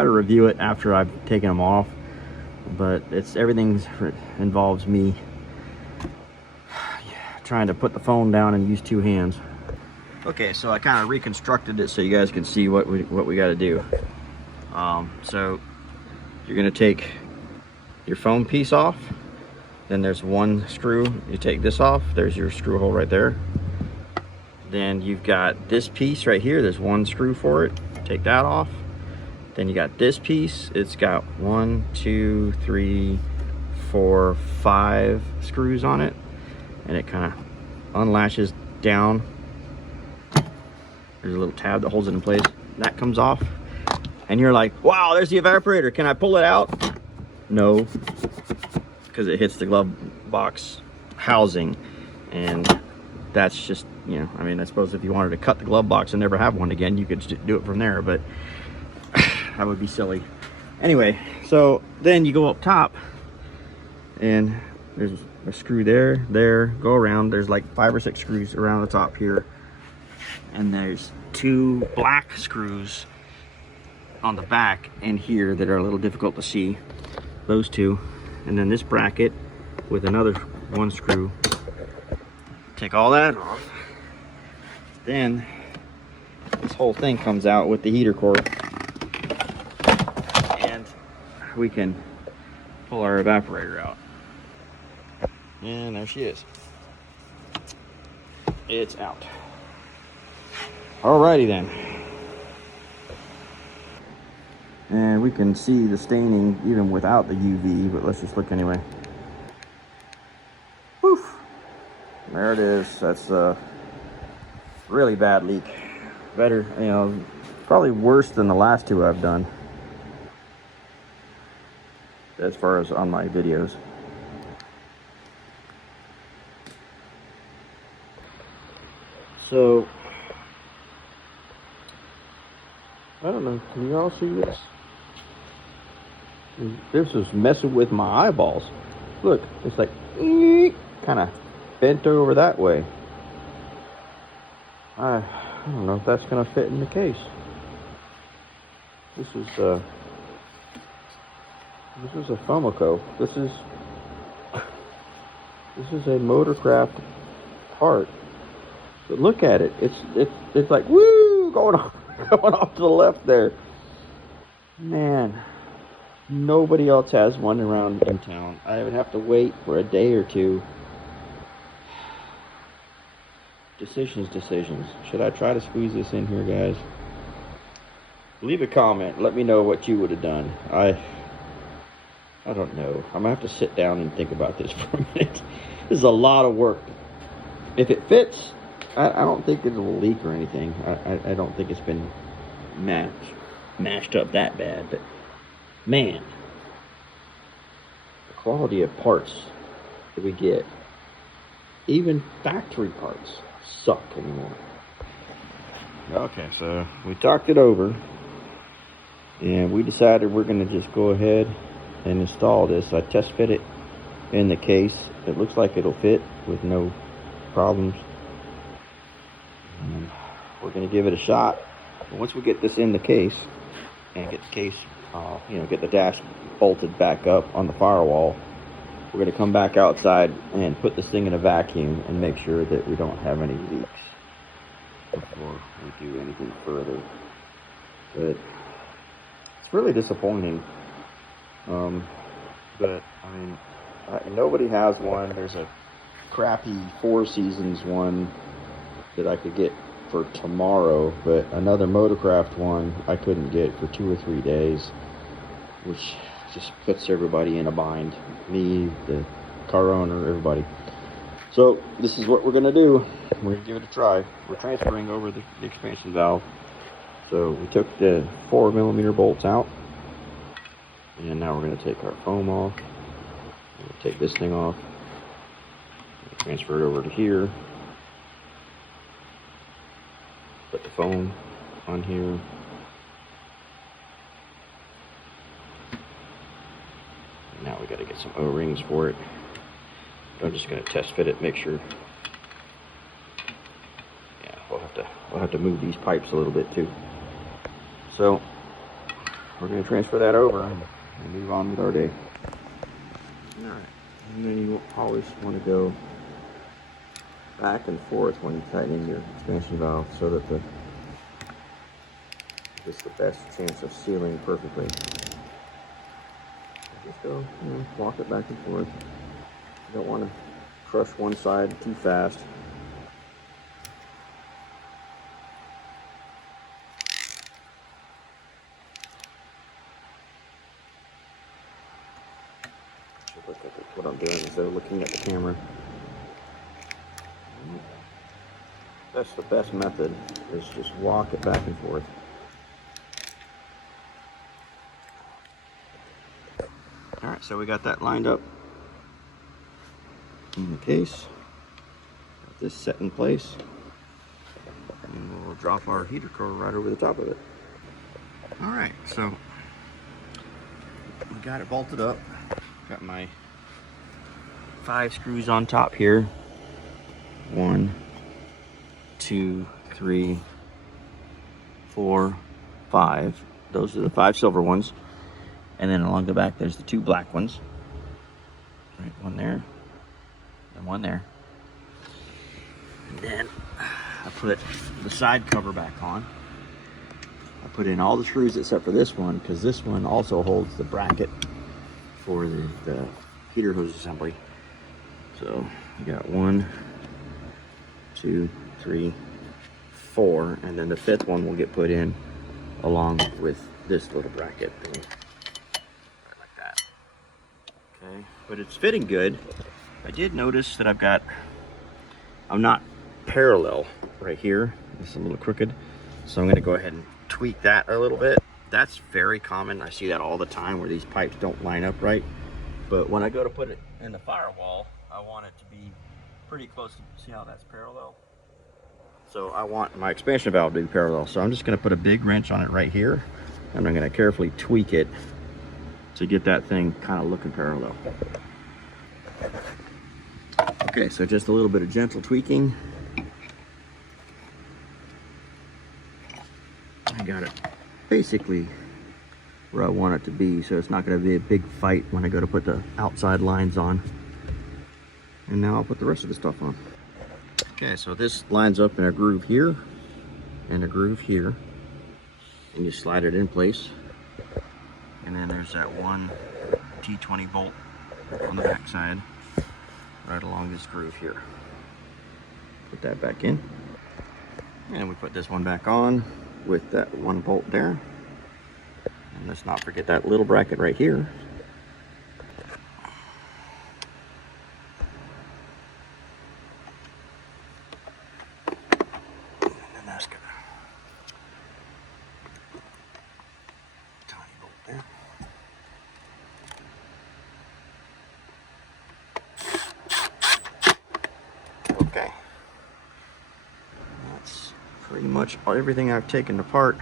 review it after I've taken them off. but everything involves me trying to put the phone down and use two hands. Okay, so I kind of reconstructed it so you guys can see what we got to do. So you're gonna take your phone piece off, then there's one screw, you take this off, there's your screw hole right there. Then you've got this piece right here, there's one screw for it, take that off. Then you got this piece, it's got 1, 2, 3, 4, 5 screws on it, and it kind of unlatches down. There's a little tab that holds it in place. That comes off, and you're like, wow, there's the evaporator, can I pull it out? No, because it hits the glove box housing, and that's just, you know, I mean, I suppose if you wanted to cut the glove box and never have one again, you could just do it from there, but that would be silly. Anyway, so then you go up top, and there's a screw there, go around. There's like 5 or 6 screws around the top here, and there's 2 black screws on the back and here that are a little difficult to see. Those 2, and then this bracket with another 1 screw. Take all that off. Then this whole thing comes out with the heater cord, and we can pull our evaporator out. And there she is. It's out. Alrighty then. And we can see the staining even without the UV, but let's just look anyway. Woof. There it is. That's a really bad leak. Better, you know, probably worse than the last 2 I've done, as far as on my videos. So, I don't know, can you all see this? This is messing with my eyeballs. Look, it's like kind of bent over that way. I don't know if that's gonna fit in the case. This is a Fomoco. This is a Motorcraft part. But look at it. It's like woo going off to the left there. Man, nobody else has one around in town. I would have to wait for a day or 2. Decisions. Should I try to squeeze this in here, guys? Leave a comment. Let me know what you would have done. I don't know. I'm gonna have to sit down and think about this for a minute. This is a lot of work. If it fits, I don't think it will leak or anything. I don't think it's been mashed up that bad, but man, the quality of parts that we get, even factory parts, suck anymore. Okay, so we talked it over, and we decided we're going to just go ahead and install this. I test fit it in the case. It looks like it'll fit with no problems. We're going to give it a shot. Once we get this in the case and get the case, get the dash bolted back up on the firewall, we're going to come back outside and put this thing in a vacuum and make sure that we don't have any leaks before we do anything further. But it's really disappointing. But I mean, nobody has one. There's a crappy 4 Seasons one that I could get for tomorrow, but another Motorcraft one I couldn't get for 2 or 3 days, which just puts everybody in a bind. Me, the car owner, everybody. So this is what we're gonna do. We're gonna give it a try. We're transferring over the expansion valve. So we took the 4mm bolts out, and now we're gonna take our foam off. We'll take this thing off. Transfer it over to here. Put the foam on here. Now we got to get some O-rings for it. I'm just going to test fit it, make sure. Yeah, we'll have to move these pipes a little bit too. So we're going to transfer that over and move on with our day. Alright, and then you always want to go back and forth when you're tightening your expansion valve so that it's the best chance of sealing perfectly. Just go, walk it back and forth. You don't want to crush one side too fast. Should look at what I'm doing instead of looking at the camera. That's the best method, is just walk it back and forth. Alright, so we got that lined up in the case. Got this set in place. And we'll drop our heater core right over the top of it. Alright, so we got it bolted up. Got my 5 screws on top here. 1, 2, 3, 4, 5. Those are the 5 silver ones. And then along the back, there's the 2 black ones. Right, one there, and one there. And then I put the side cover back on. I put in all the screws except for this one, because this one also holds the bracket for the heater hose assembly. So you got 1, 2, 3, 4, and then the 5th one will get put in along with this little bracket thing. Okay, but it's fitting good. I did notice that I'm not parallel right here. It's a little crooked. So I'm gonna go ahead and tweak that a little bit. That's very common. I see that all the time where these pipes don't line up right. But when I go to put it in the firewall, I want it to be pretty close to, see how that's parallel? So I want my expansion valve to be parallel. So I'm just gonna put a big wrench on it right here, and I'm gonna carefully tweak it to get that thing kind of looking parallel. Okay, so just a little bit of gentle tweaking. I got it basically where I want it to be, so it's not going to be a big fight when I go to put the outside lines on. And now I'll put the rest of the stuff on. Okay, so this lines up in a groove here and a groove here, and you slide it in place. And then there's that one T20 bolt on the back side right along this groove here. Put that back in. And we put this one back on with that one bolt there. And let's not forget that little bracket right here. And then that's got a tiny bolt there. Okay, that's pretty much everything I've taken apart.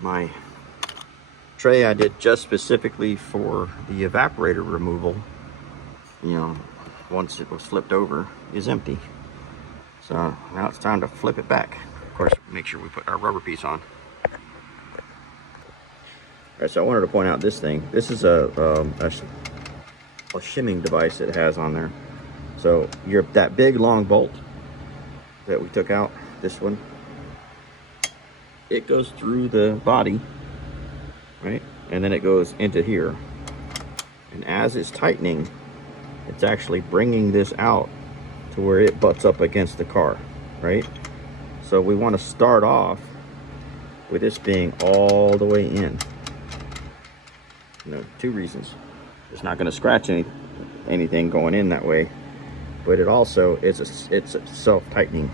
My tray I did just specifically for the evaporator removal, once it was flipped over, is empty. So now it's time to flip it back. Of course, make sure we put our rubber piece on. All right, so I wanted to point out this thing. This is a shimming device it has on there. So that big long bolt that we took out, this one, it goes through the body, right? And then it goes into here. And as it's tightening, it's actually bringing this out to where it butts up against the car, right? So we want to start off with this being all the way in. 2 reasons. It's not going to scratch anything going in that way, but it also it's a self-tightening.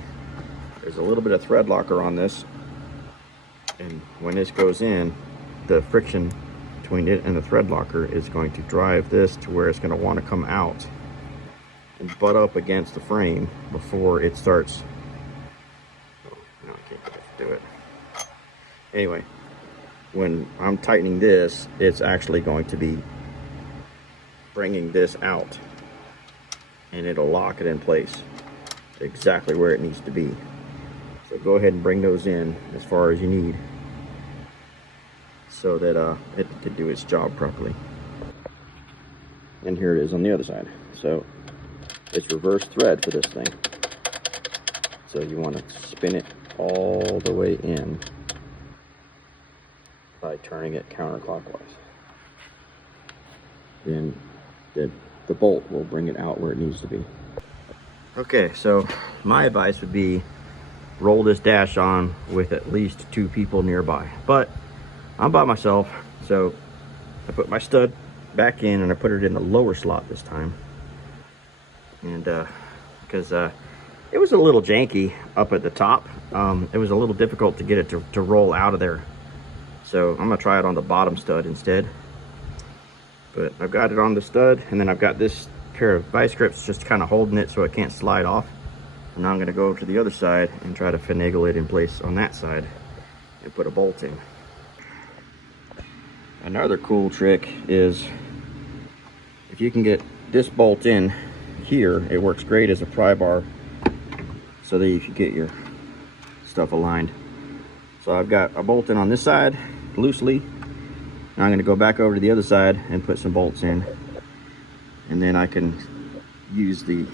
There's a little bit of thread locker on this, and when this goes in, the friction between it and the thread locker is going to drive this to where it's going to want to come out and butt up against the frame before it starts. Oh, no, I can't do it. Anyway, when I'm tightening this, it's actually going to be bringing this out, and it'll lock it in place exactly where it needs to be. So go ahead and bring those in as far as you need so that it can do its job properly. and here it is on the other side. So it's reverse thread for this thing. So you want to spin it all the way in by turning it counterclockwise. Then the bolt will bring it out where it needs to be. Okay, so my advice would be roll this dash on with at least 2 people nearby. But I'm by myself, so I put my stud back in and I put it in the lower slot this time. And because it was a little janky up at the top. It was a little difficult to get it to roll out of there. So I'm gonna try it on the bottom stud instead. But I've got it on the stud, and then I've got this pair of vice grips just kind of holding it so it can't slide off. And now I'm gonna go over to the other side and try to finagle it in place on that side and put a bolt in. Another cool trick is if you can get this bolt in here, it works great as a pry bar so that you can get your stuff aligned. So I've got a bolt in on this side loosely. Now I'm going to go back over to the other side and put some bolts in, and then I can use the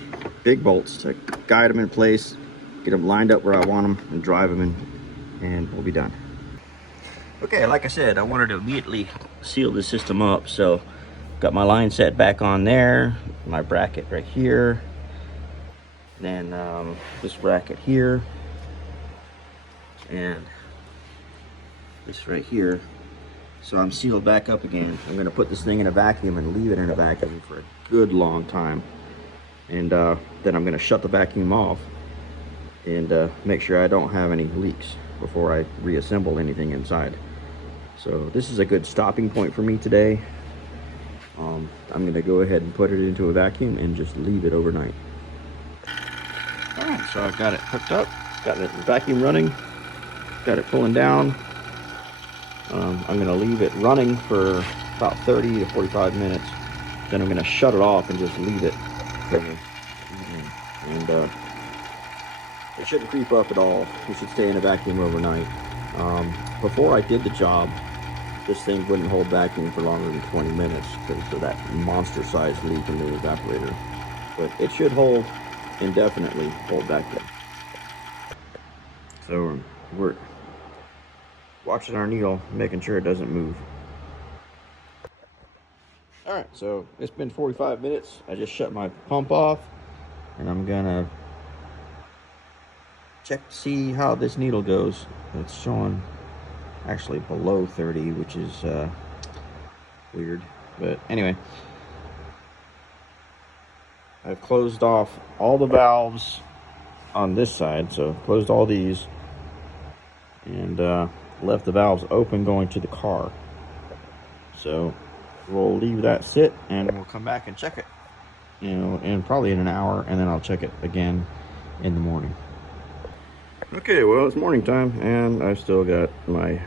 big bolts to guide them in place, get them lined up where I want them, and drive them in, and we'll be done. Okay, like I said, I wanted to immediately seal the system up, so got my line set back on there, my bracket right here, then this bracket here, and this right here. So I'm sealed back up again. I'm gonna put this thing in a vacuum and leave it in a vacuum for a good long time. And then I'm gonna shut the vacuum off and make sure I don't have any leaks before I reassemble anything inside. So this is a good stopping point for me today. I'm gonna go ahead and put it into a vacuum and just leave it overnight. All right, so I've got it hooked up, got the vacuum running, got it pulling down. I'm gonna leave it running for about 30 to 45 minutes. Then I'm gonna shut it off and just leave it for the evening. And it shouldn't creep up at all. It should stay in a vacuum overnight. Before I did the job, this thing wouldn't hold vacuum for longer than 20 minutes because of that monster-sized leak in the evaporator. But it should hold indefinitely, hold vacuum. So we're watching our needle, making sure it doesn't move. All right, so it's been 45 minutes. I just shut my pump off, and I'm gonna check to see how this needle goes. It's showing actually below 30, which is weird. But anyway, I've closed off all the valves on this side, so closed all these, and left the valves open going to the car. So we'll leave that sit and we'll come back and check it, you know, in probably in an hour, and then I'll check it again in the morning. Okay, well, it's morning time and I've still got my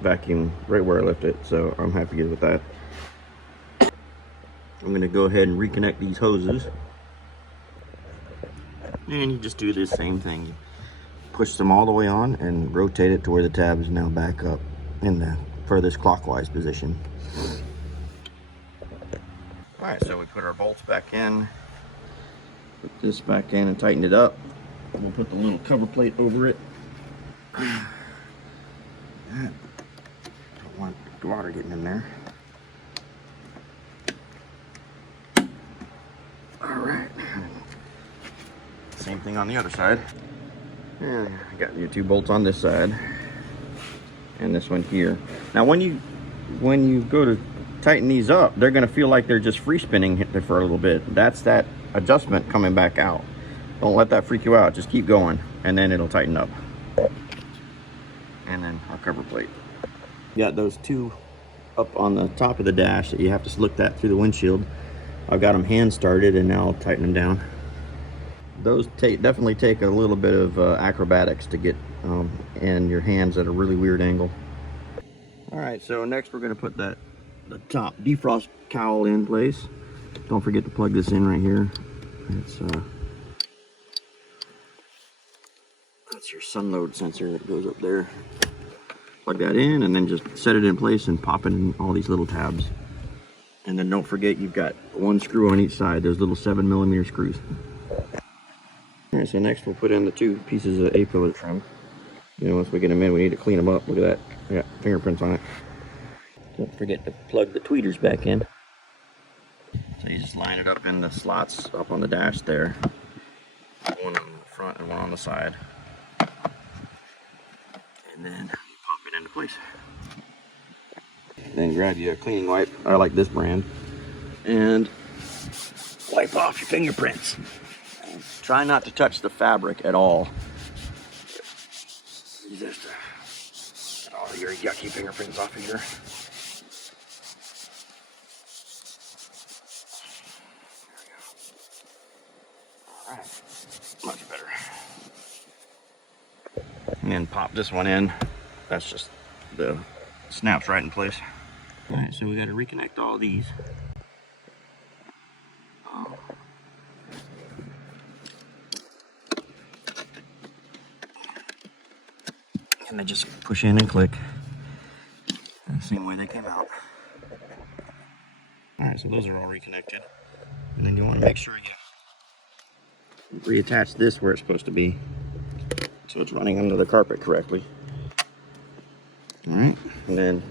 vacuum right where I left it, so I'm happy with that. I'm gonna go ahead and reconnect these hoses, and you just do the same thing. Push them all the way on and rotate it to where the tab is now back up in the furthest clockwise position. All right, so we put our bolts back in, put this back in and tighten it up. We'll put the little cover plate over it. Don't want water getting in there. All right. Same thing on the other side. And I got your 2 bolts on this side and this one here. Now when you go to tighten these up, they're gonna feel like they're just free spinning for a little bit. That's that adjustment coming back out. Don't let that freak you out. Just keep going and then it'll tighten up. And then our cover plate. You got those 2 up on the top of the dash that you have to look at through the windshield. I've got them hand started and now I'll tighten them down. Those definitely take a little bit of acrobatics to get in your hands at a really weird angle. All right, so next we're gonna put the top defrost cowl in place. Don't forget to plug this in right here. It's that's your sun load sensor that goes up there. Plug that in and then just set it in place and pop it in all these little tabs. And then don't forget you've got one screw on each side, those little 7mm screws. All right, so next we'll put in the 2 pieces of A-pillar trim. You know, once we get them in, we need to clean them up. Look at that, I got fingerprints on it. Don't forget to plug the tweeters back in. So you just line it up in the slots up on the dash there. One on the front and one on the side. And then pop it into place. Then grab you a cleaning wipe. I like this brand. And wipe off your fingerprints. Try not to touch the fabric at all. Just get all your yucky fingerprints off of here. All right, much better. And then pop this one in. That's just the snaps right in place. All right, so we got to reconnect all these. And they just push in and click the same way they came out. All right, so those are all reconnected. And then you want to make sure you reattach this where it's supposed to be, so it's running under the carpet correctly. All right, and then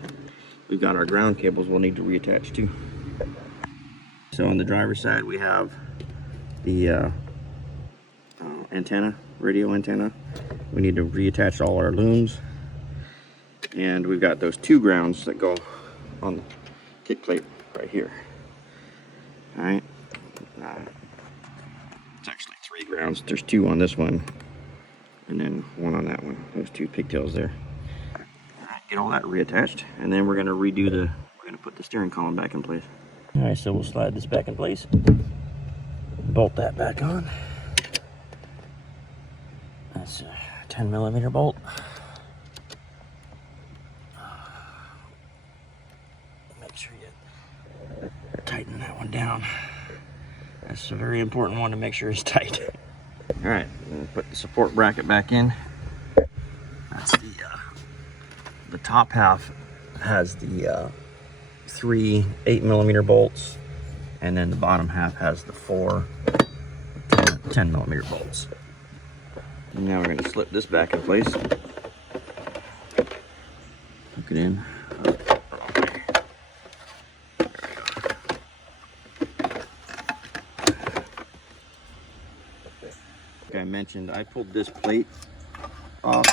we've got our ground cables we'll need to reattach too. So on the driver's side, we have the antenna, radio antenna. We need to reattach all our looms. And we've got those 2 grounds that go on the kick plate right here. All right. It's actually 3 grounds. There's 2 on this one, and then 1 on that one. Those 2 pigtails there. All right, get all that reattached, and then we're gonna we're gonna put the steering column back in place. All right, so we'll slide this back in place. Bolt that back on. That's a 10mm bolt. Make sure you tighten that one down. That's a very important one to make sure it's tight. All right, put the support bracket back in. That's the top half has the 3 8mm bolts, and then the bottom half has the 4 10mm bolts. And now we're going to slip this back in place. Hook it in. Like I mentioned, I pulled this plate off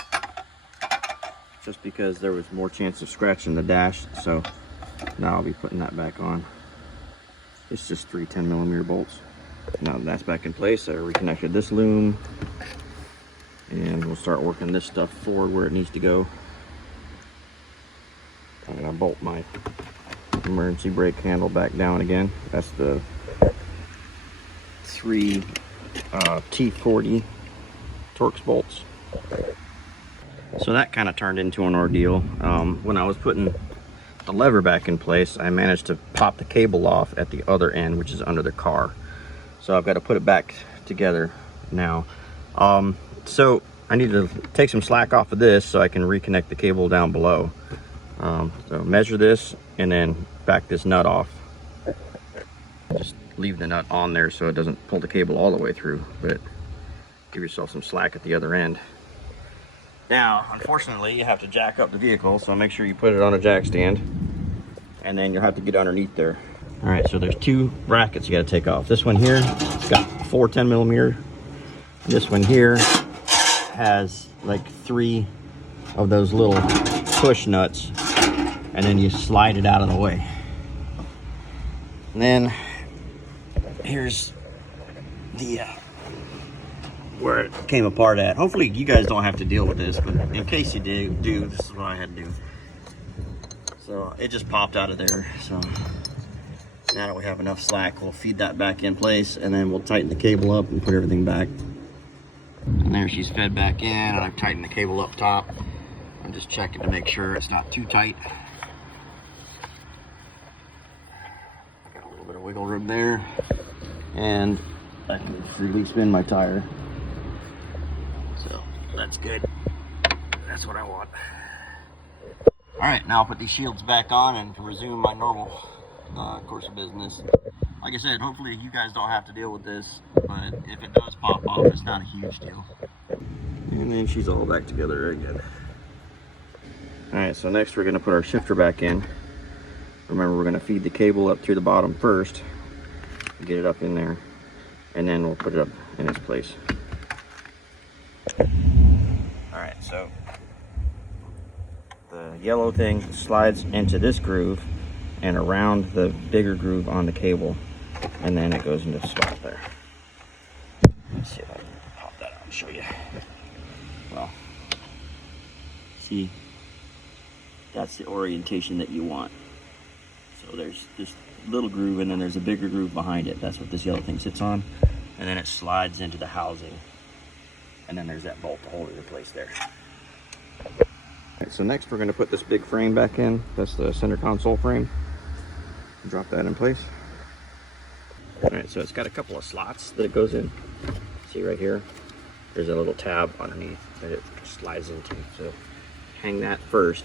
just because there was more chance of scratching the dash, so now I'll be putting that back on. It's just 3 10mm bolts. Now that that's back in place, I reconnected this loom, and we'll start working this stuff forward where it needs to go. I'm gonna bolt my emergency brake handle back down again. That's the 3 T40 Torx bolts. So that kind of turned into an ordeal. When I was putting the lever back in place, I managed to pop the cable off at the other end, which is under the car. So I've got to put it back together now. So I need to take some slack off of this so I can reconnect the cable down below. So measure this and then back this nut off. Just leave the nut on there so it doesn't pull the cable all the way through, but give yourself some slack at the other end. Now, unfortunately, you have to jack up the vehicle, so make sure you put it on a jack stand, and then you'll have to get underneath there. All right, so there's 2 brackets you got to take off. This one here, it's got 4 10mm. This one here has like 3 of those little push nuts, and then you slide it out of the way. And then here's the where it came apart at. Hopefully you guys don't have to deal with this, but in case you do, this is what I had to do. So it just popped out of there. So now that we have enough slack, we'll feed that back in place, and then we'll tighten the cable up and put everything back. And there she's fed back in, and I've tightened the cable up top. I'm just checking to make sure it's not too tight. Got a little bit of wiggle room there, and I can freely spin my tire. So that's good. That's what I want. All right, now I'll put these shields back on and resume my normal course of business. Like I said, hopefully you guys don't have to deal with this, but if it does pop off, it's not a huge deal. And then she's all back together again. Alright, so next we're going to put our shifter back in. Remember, we're going to feed the cable up through the bottom first, get it up in there, and then we'll put it up in its place. Alright, so the yellow thing slides into this groove and around the bigger groove on the cable, and then it goes into the spot there. Let's see if I can pop that out and show you. Well, see, that's the orientation that you want. So there's this little groove, and then there's a bigger groove behind it. That's what this yellow thing sits on, and then it slides into the housing, and then there's that bolt to hold it in place there. Right, so next we're going to put this big frame back in. That's the center console frame. Drop that in place. Alright, so it's got a couple of slots that it goes in. See right here? There's a little tab underneath that it slides into. So hang that first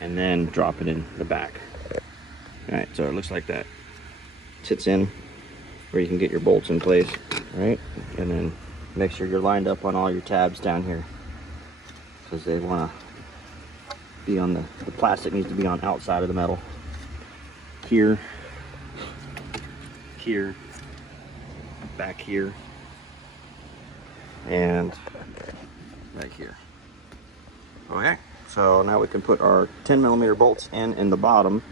and then drop it in the back. Alright, so it looks like that. Sits in where you can get your bolts in place, right? And then make sure you're lined up on all your tabs down here, because they want to be on the plastic needs to be on outside of the metal. Here, here, back here, and right here. Okay, so now we can put our 10mm bolts in the bottom,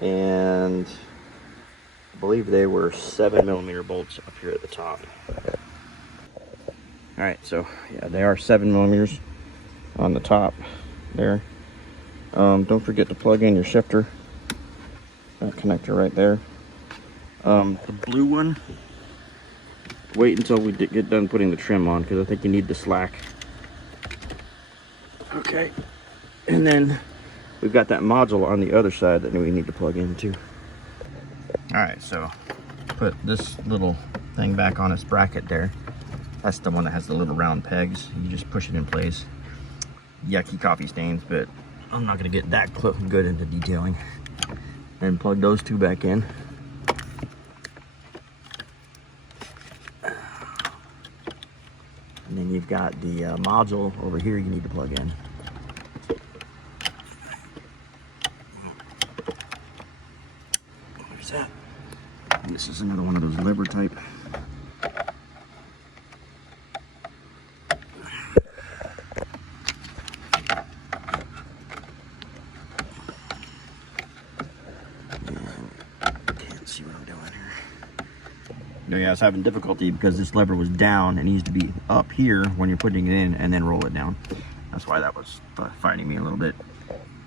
and I believe they were 7mm bolts up here at the top. All right, so yeah, they are 7mm on the top there. Don't forget to plug in your shifter. That connector right there. The blue one, wait until we get done putting the trim on, because I think you need the slack. Okay, and then we've got that module on the other side that we need to plug into. All right, so put this little thing back on its bracket there. That's the one that has the little round pegs. You just push it in place. Yucky coffee stains, but I'm not gonna get that good into detailing. And plug those two back in. And then you've got the module over here you need to plug in. There's that. And this is another one of those lever type. Yeah, I was having difficulty because this lever was down. It needs to be up here when you're putting it in, and then roll it down. That's why that was fighting me a little bit.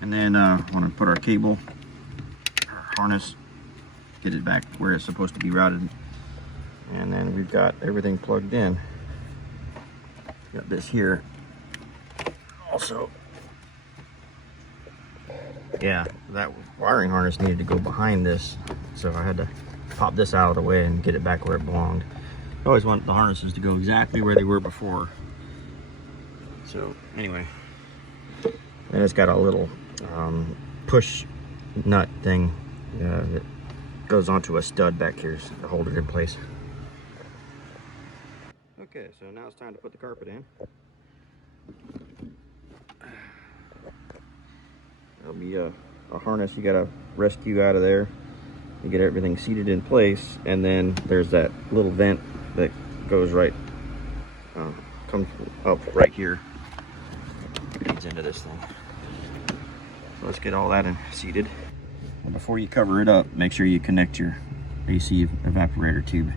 And then I want to put our cable, our harness, get it back where it's supposed to be routed. And then we've got everything plugged in. Got this here. Also, yeah, that wiring harness needed to go behind this, so I had to pop this out of the way and get it back where it belonged. I always want the harnesses to go exactly where they were before. So anyway, and it's got a little push nut thing that goes onto a stud back here to hold it in place. Okay, so now it's time to put the carpet in. There'll be a harness you gotta rescue out of there. You get everything seated in place, and then there's that little vent that goes right, comes up right here, feeds into this thing. So let's get all that seated. And before you cover it up, make sure you connect your AC evaporator tube.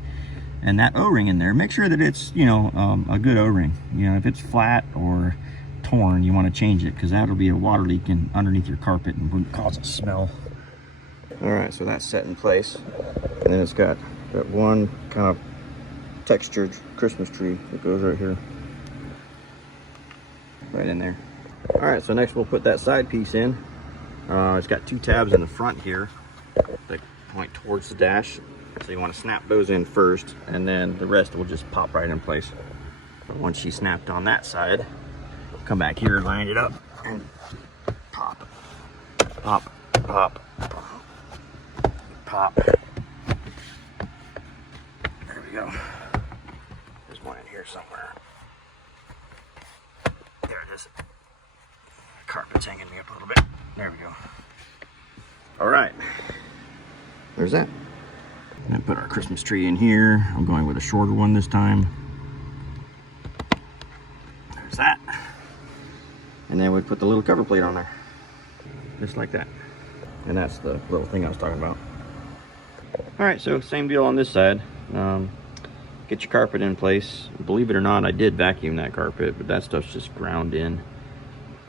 And that O-ring in there, make sure that it's, you know, a good O-ring. You know, if it's flat or torn, you want to change it, because that'll be a water leak underneath your carpet and would cause a smell. All right, so that's set in place, and then it's got that one kind of textured Christmas tree that goes right here, right in there. All right, so next we'll put that side piece in. It's got two tabs in the front here that point towards the dash, so you want to snap those in first, and then the rest will just pop right in place. But once she snapped on that side, come back here, line it up, and pop, pop, pop, pop. pop. There we go. There's one in here somewhere. There it is. The carpet's hanging me up a little bit. There we go. All right. There's that. I'm gonna put our Christmas tree in here. I'm going with a shorter one this time. There's that. And then we put the little cover plate on there. Just like that. And that's the little thing I was talking about. All right, so same deal on this side. Get your carpet in place. Believe it or not, I did vacuum that carpet, but that stuff's just ground in.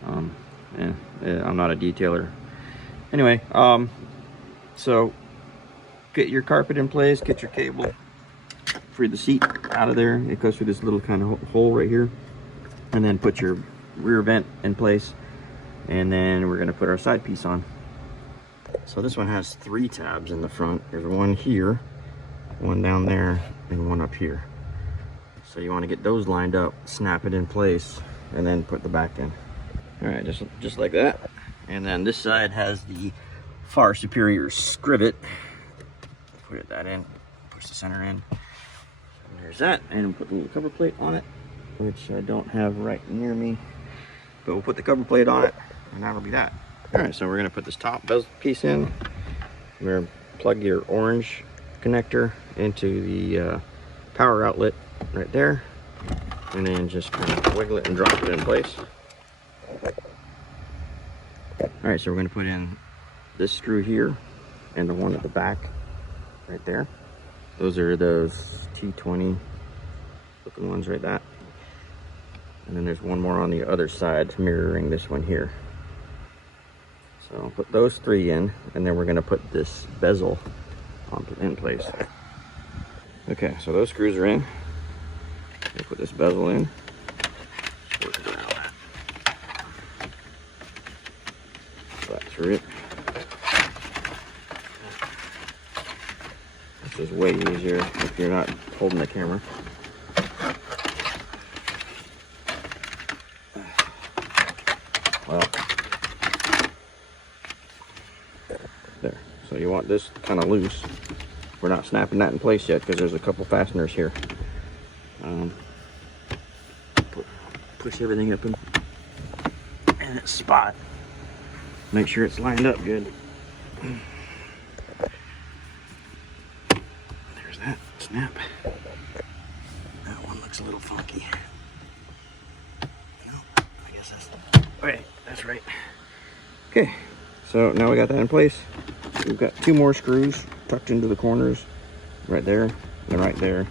I'm not a detailer. Anyway, so get your carpet in place, get your cable for the seat out of there. It goes through this little kind of hole right here. And then put your rear vent in place. And then we're gonna put our side piece on. So this one has 3 tabs in the front. There's one here, one down there, and one up here. So you want to get those lined up, snap it in place, and then put the back in. All right, just like that. And then this side has the far superior scrivet. Put that in, push the center in. And there's that, and put the little cover plate on it, which I don't have right near me. But we'll put the cover plate on it, and that'll be that. All right, so we're gonna put this top bezel piece in. We're gonna plug your orange connector into the power outlet right there, and then just kind of wiggle it and drop it in place. All right, so we're gonna put in this screw here and the one at the back right there. Those are those T20 looking ones right that. And then there's one more on the other side mirroring this one here. So I'll put those 3 in, and then we're gonna put this bezel in place. Okay, so those screws are in. We'll put this bezel in. Work it around that. Slap through it. This is way easier if you're not holding the camera. Well, there. So you want this kind of loose. We're not snapping that in place yet because there's a couple fasteners here. Push everything up in its spot. Make sure it's lined up good. There's that snap. That one looks a little funky. No, I guess that's okay. That's right. Okay, so now we got that in place. We've got 2 more screws tucked into the corners, right there and right there.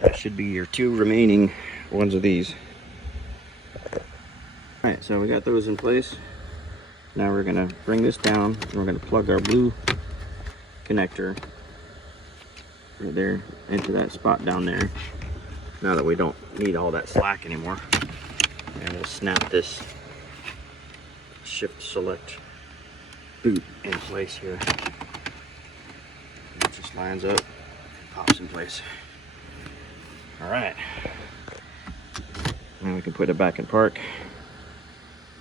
That should be your 2 remaining ones of these. All right, so we got those in place. Now we're gonna bring this down and we're gonna plug our blue connector right there into that spot down there. Now that we don't need all that slack anymore. And we'll snap this shift select boot in place here. It just lines up and pops in place. All right. Now we can put it back in park.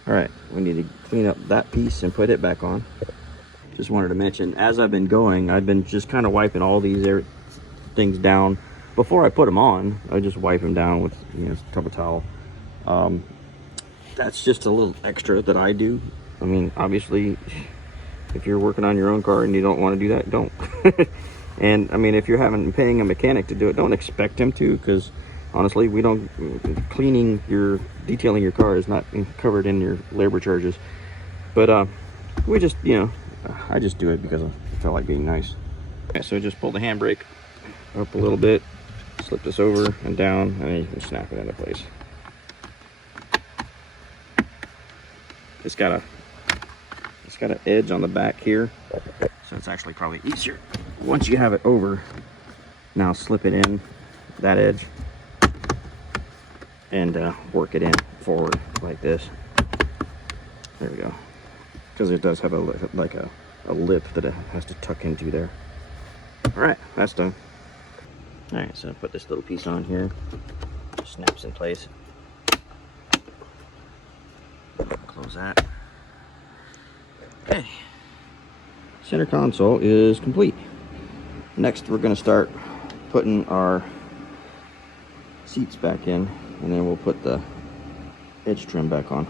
All right, we need to clean up that piece and put it back on. Just wanted to mention, as I've been going, I've been just kind of wiping all these things down. Before I put them on, I just wipe them down with a tub of towel. That's just a little extra that I do. I mean, obviously, if you're working on your own car and you don't want to do that, don't. And I mean, if you're paying a mechanic to do it, don't expect him to, because honestly, detailing your car is not covered in your labor charges. But we just, I just do it because I felt like being nice. Okay, so just pull the handbrake up a little bit, slip this over and down, and then you can snap it into place. It's got an edge on the back here, so it's actually probably easier. Once you have it over, now slip it in that edge and work it in forward like this. There we go. Because it does have a lip that it has to tuck into there. All right, that's done. All right, so put this little piece on here. Snaps in place. Close that. Okay. center console is complete. Next, we're going to start putting our seats back in, and then we'll put the edge trim back on.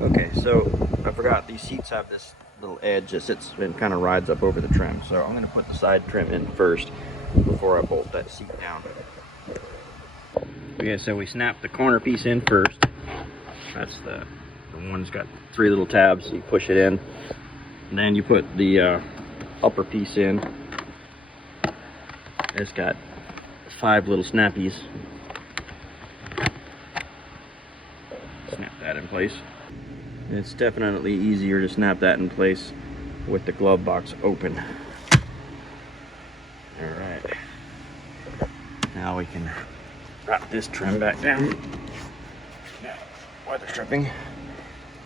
Okay, so I forgot these seats have this little edge that sits and kind of rides up over the trim. So I'm going to put the side trim in first before I bolt that seat down. Okay, so we snap the corner piece in first. That's the one that's got 3 little tabs. So you push it in, and then you put the upper piece in. It's got 5 little snappies. Snap that in place. It's definitely easier to snap that in place with the glove box open. Alright. Now we can wrap this trim back down. Now, weather stripping.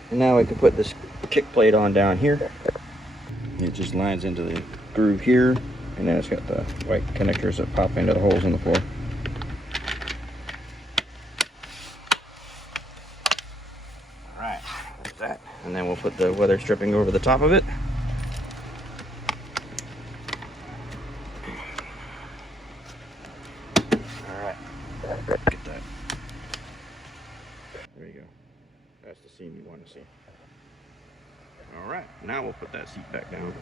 And now we can put this kick plate on down here. It just lines into the groove here, and then it's got the white connectors that pop into the holes in the floor. Alright, like that. And then we'll put the weather stripping over the top of it. Alright, get that. There you go. That's the seam you want to see. Alright, now we'll put that seat back down.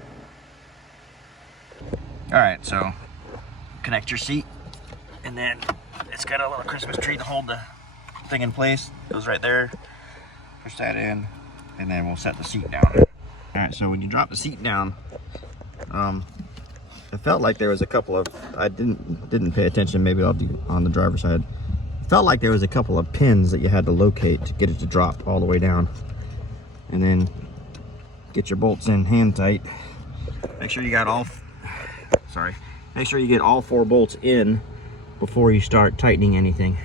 Alright, so connect your seat, and then it's got a little Christmas tree to hold the thing in place. Goes right there. Push that in, and then we'll set the seat down. Alright, so when you drop the seat down, it felt like there was a couple of, I didn't pay attention, maybe I'll do on the driver's side. It felt like there was a couple of pins that you had to locate to get it to drop all the way down. And then get your bolts in hand tight. Make sure you got make sure you get all 4 bolts in before you start tightening anything.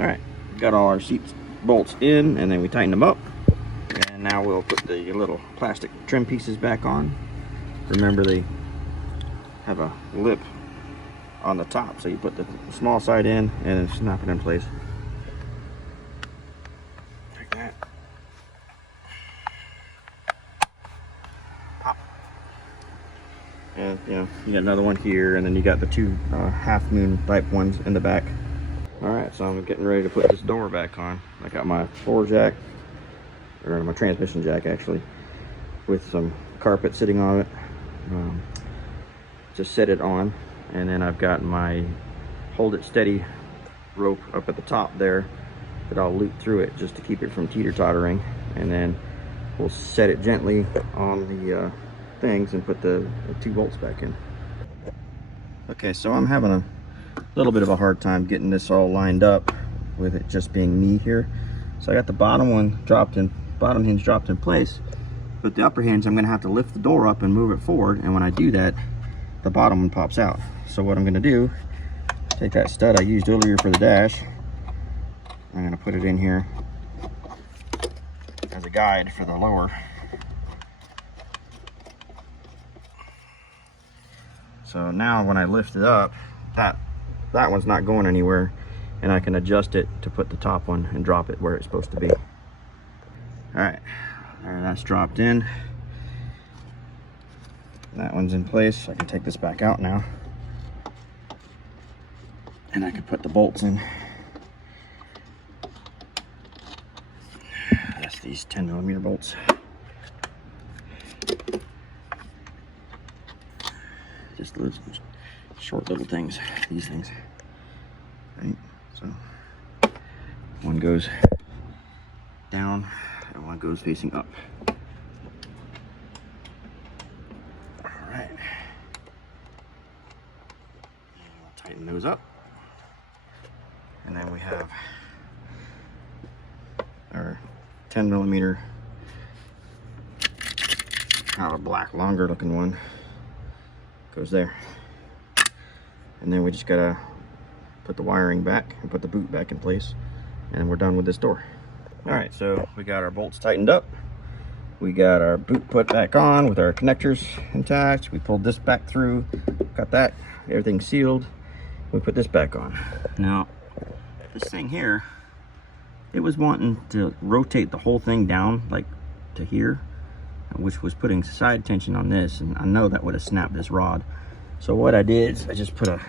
Alright, got all our seat bolts in, and then we tighten them up. And now we'll put the little plastic trim pieces back on. Remember, they have a lip on the top, so you put the small side in and then snap it in place. Like that. Pop. And you got another one here, and then you got the 2 half moon type ones in the back. Alright, so I'm getting ready to put this door back on. I got my floor jack, or my transmission jack actually, with some carpet sitting on it. Just set it on, and then I've got my hold it steady rope up at the top there that I'll loop through it just to keep it from teeter-tottering, and then we'll set it gently on the things and put the 2 bolts back in. Okay, so I'm having a little bit of a hard time getting this all lined up with it just being me here. So I got the bottom hinge dropped in place, but the upper hinge I'm going to have to lift the door up and move it forward, and when I do that, the bottom one pops out. So what I'm going to do, take that stud I used earlier for the dash, I'm going to put it in here as a guide for the lower. So now when I lift it up, that one's not going anywhere, and I can adjust it to put the top one and drop it where it's supposed to be. Alright, there, that's dropped in. That one's in place. I can take this back out now, and I can put the bolts in. That's these 10mm bolts. Just those short little things, these things. Right, so one goes down and one goes facing up. Alright, we'll tighten those up, and then we have our 10mm, kind of a black, longer looking one, goes there. And then we just gotta put the wiring back and put the boot back in place, and we're done with this door. Alright, so we got our bolts tightened up, we got our boot put back on with our connectors intact, we pulled this back through, got that, everything sealed, we put this back on. Now, this thing here, it was wanting to rotate the whole thing down like to here, which was putting side tension on this, and I know that would have snapped this rod. So what I did is I just put a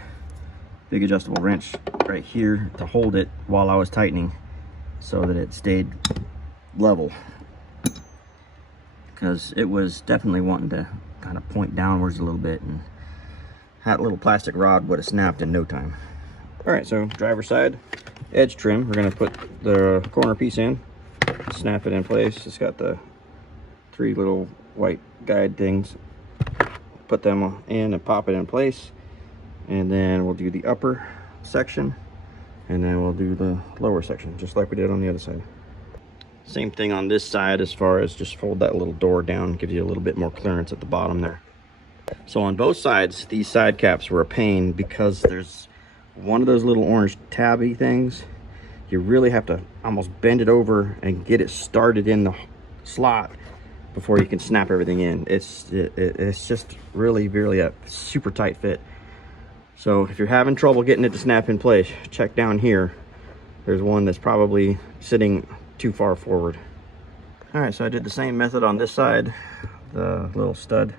big adjustable wrench right here to hold it while I was tightening so that it stayed level, because it was definitely wanting to kind of point downwards a little bit, and that little plastic rod would have snapped in no time. All right, so driver's side edge trim, we're going to put the corner piece in, snap it in place. It's got the 3 little white guide things. Put them in and pop it in place, and then we'll do the upper section, and then we'll do the lower section just like we did on the other side. Same thing on this side, as far as just fold that little door down, gives you a little bit more clearance at the bottom there. So on both sides, these side caps were a pain because there's one of those little orange tabby things. You really have to almost bend it over and get it started in the slot before you can snap everything in. It's just really a super tight fit. So if you're having trouble getting it to snap in place, check down here. There's one that's probably sitting too far forward. All right, so I did the same method on this side. The little stud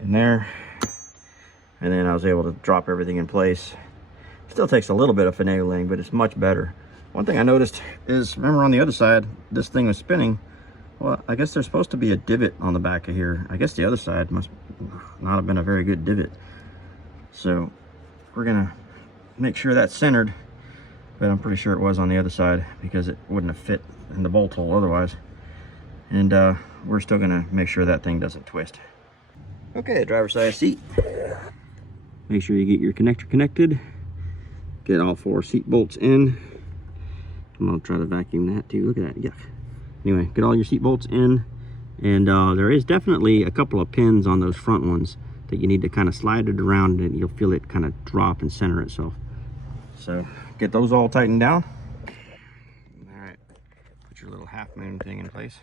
in there, and then I was able to drop everything in place. Still takes a little bit of finagling, but it's much better. One thing I noticed is, remember on the other side, this thing was spinning. Well, I guess there's supposed to be a divot on the back of here. I guess the other side must not have been a very good divot. So we're gonna make sure that's centered, but I'm pretty sure it was on the other side because it wouldn't have fit in the bolt hole otherwise. And we're still gonna make sure that thing doesn't twist. Okay, driver's side seat. Make sure you get your connector connected. Get all 4 seat bolts in. I'm gonna try to vacuum that too. Look at that, yuck. Anyway, get all your seat bolts in, and there is definitely a couple of pins on those front ones that you need to kind of slide it around, and you'll feel it kind of drop and center itself. So get those all tightened down. All right, put your little half moon thing in place.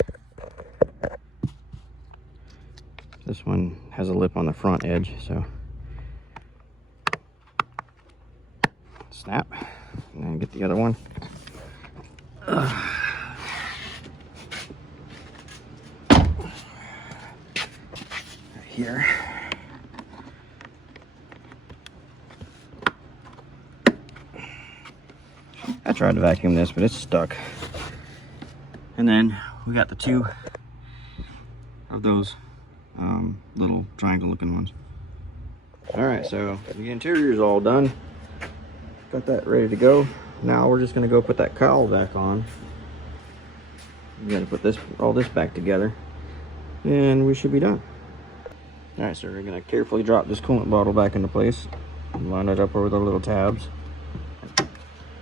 This one has a lip on the front edge, so snap, and then get the other one. Here. I tried to vacuum this, but it's stuck. And then we got the 2 of those little triangle looking ones. All right, so the interior is all done. Got that ready to go. Now we're just gonna go put that cowl back on. We gotta put all this back together, and we should be done. All right, so we're gonna carefully drop this coolant bottle back into place, line it up over the little tabs,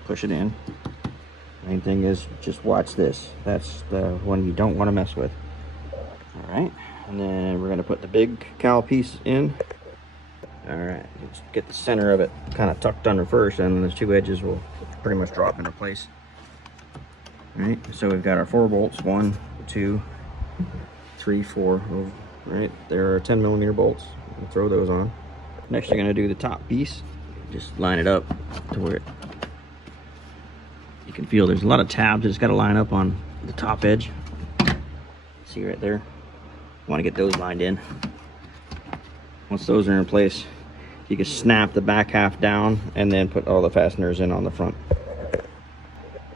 push it in. Main thing is just watch this. That's the one you don't want to mess with. All right, and then we're gonna put the big cowl piece in. All right, let's get the center of it kind of tucked under first, and the 2 edges will pretty much drop into place. All right, so we've got our 4 bolts, 1, 2, 3, 4. Right, there are 10mm bolts. We'll throw those on. Next, you're gonna do the top piece. Just line it up to where you can feel there's a lot of tabs. It's got to line up on the top edge. See right there? You want to get those lined in. Once those are in place, you can snap the back half down and then put all the fasteners in on the front.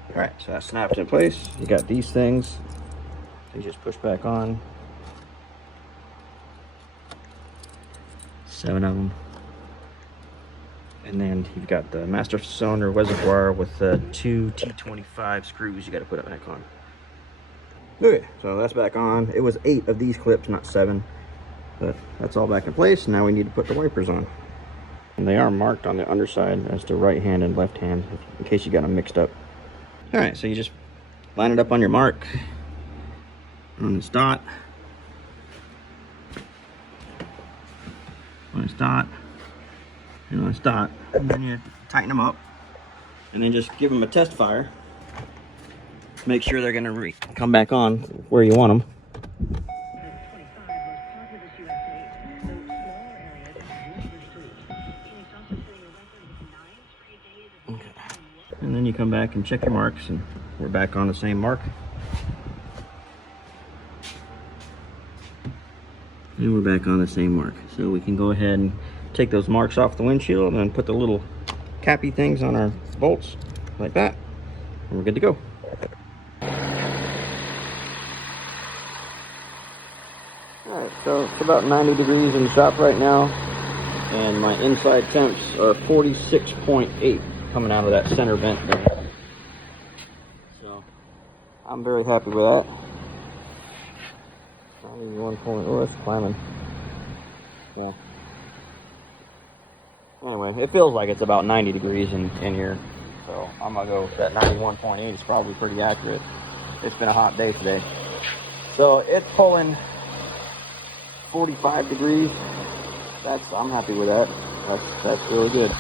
All right, so that snaps in place. You got these things. You just push back on. 7 of them. And then you've got the master cylinder reservoir with 2 T25 screws you got to put it back on. Okay, so that's back on. It was 8 of these clips, not 7. But that's all back in place. Now we need to put the wipers on. And they are marked on the underside as to right hand and left hand, in case you got them mixed up. All right, so you just line it up on your mark, on this dot, on this dot, and on this dot, and then you tighten them up, and then just give them a test fire. Make sure they're gonna come back on where you want them. Okay. And then you come back and check your marks, and we're back on the same mark. And we're back on the same mark. So we can go ahead and take those marks off the windshield and put the little cappy things on our bolts like that. And we're good to go. Alright, so it's about 90 degrees in the shop right now. And my inside temps are 46.8 coming out of that center vent there. So I'm very happy with that. 91 point, oh, it's climbing. Yeah. Anyway, it feels like it's about 90 degrees in here. So I'm gonna go with that 91.8. It's probably pretty accurate. It's been a hot day today. So it's pulling 45 degrees. I'm happy with that. That's really good.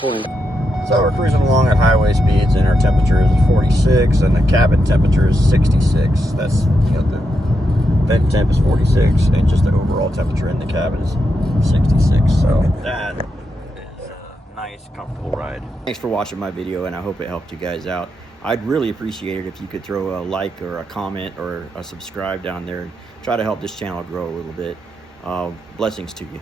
So we're cruising along at highway speeds, and our temperature is 46, and the cabin temperature is 66. That's, you know, the vent temp is 46, and just the overall temperature in the cabin is 66. So that is a nice, comfortable ride. Thanks for watching my video, and I hope it helped you guys out. I'd really appreciate it if you could throw a like or a comment or a subscribe down there and try to help this channel grow a little bit. Blessings to you.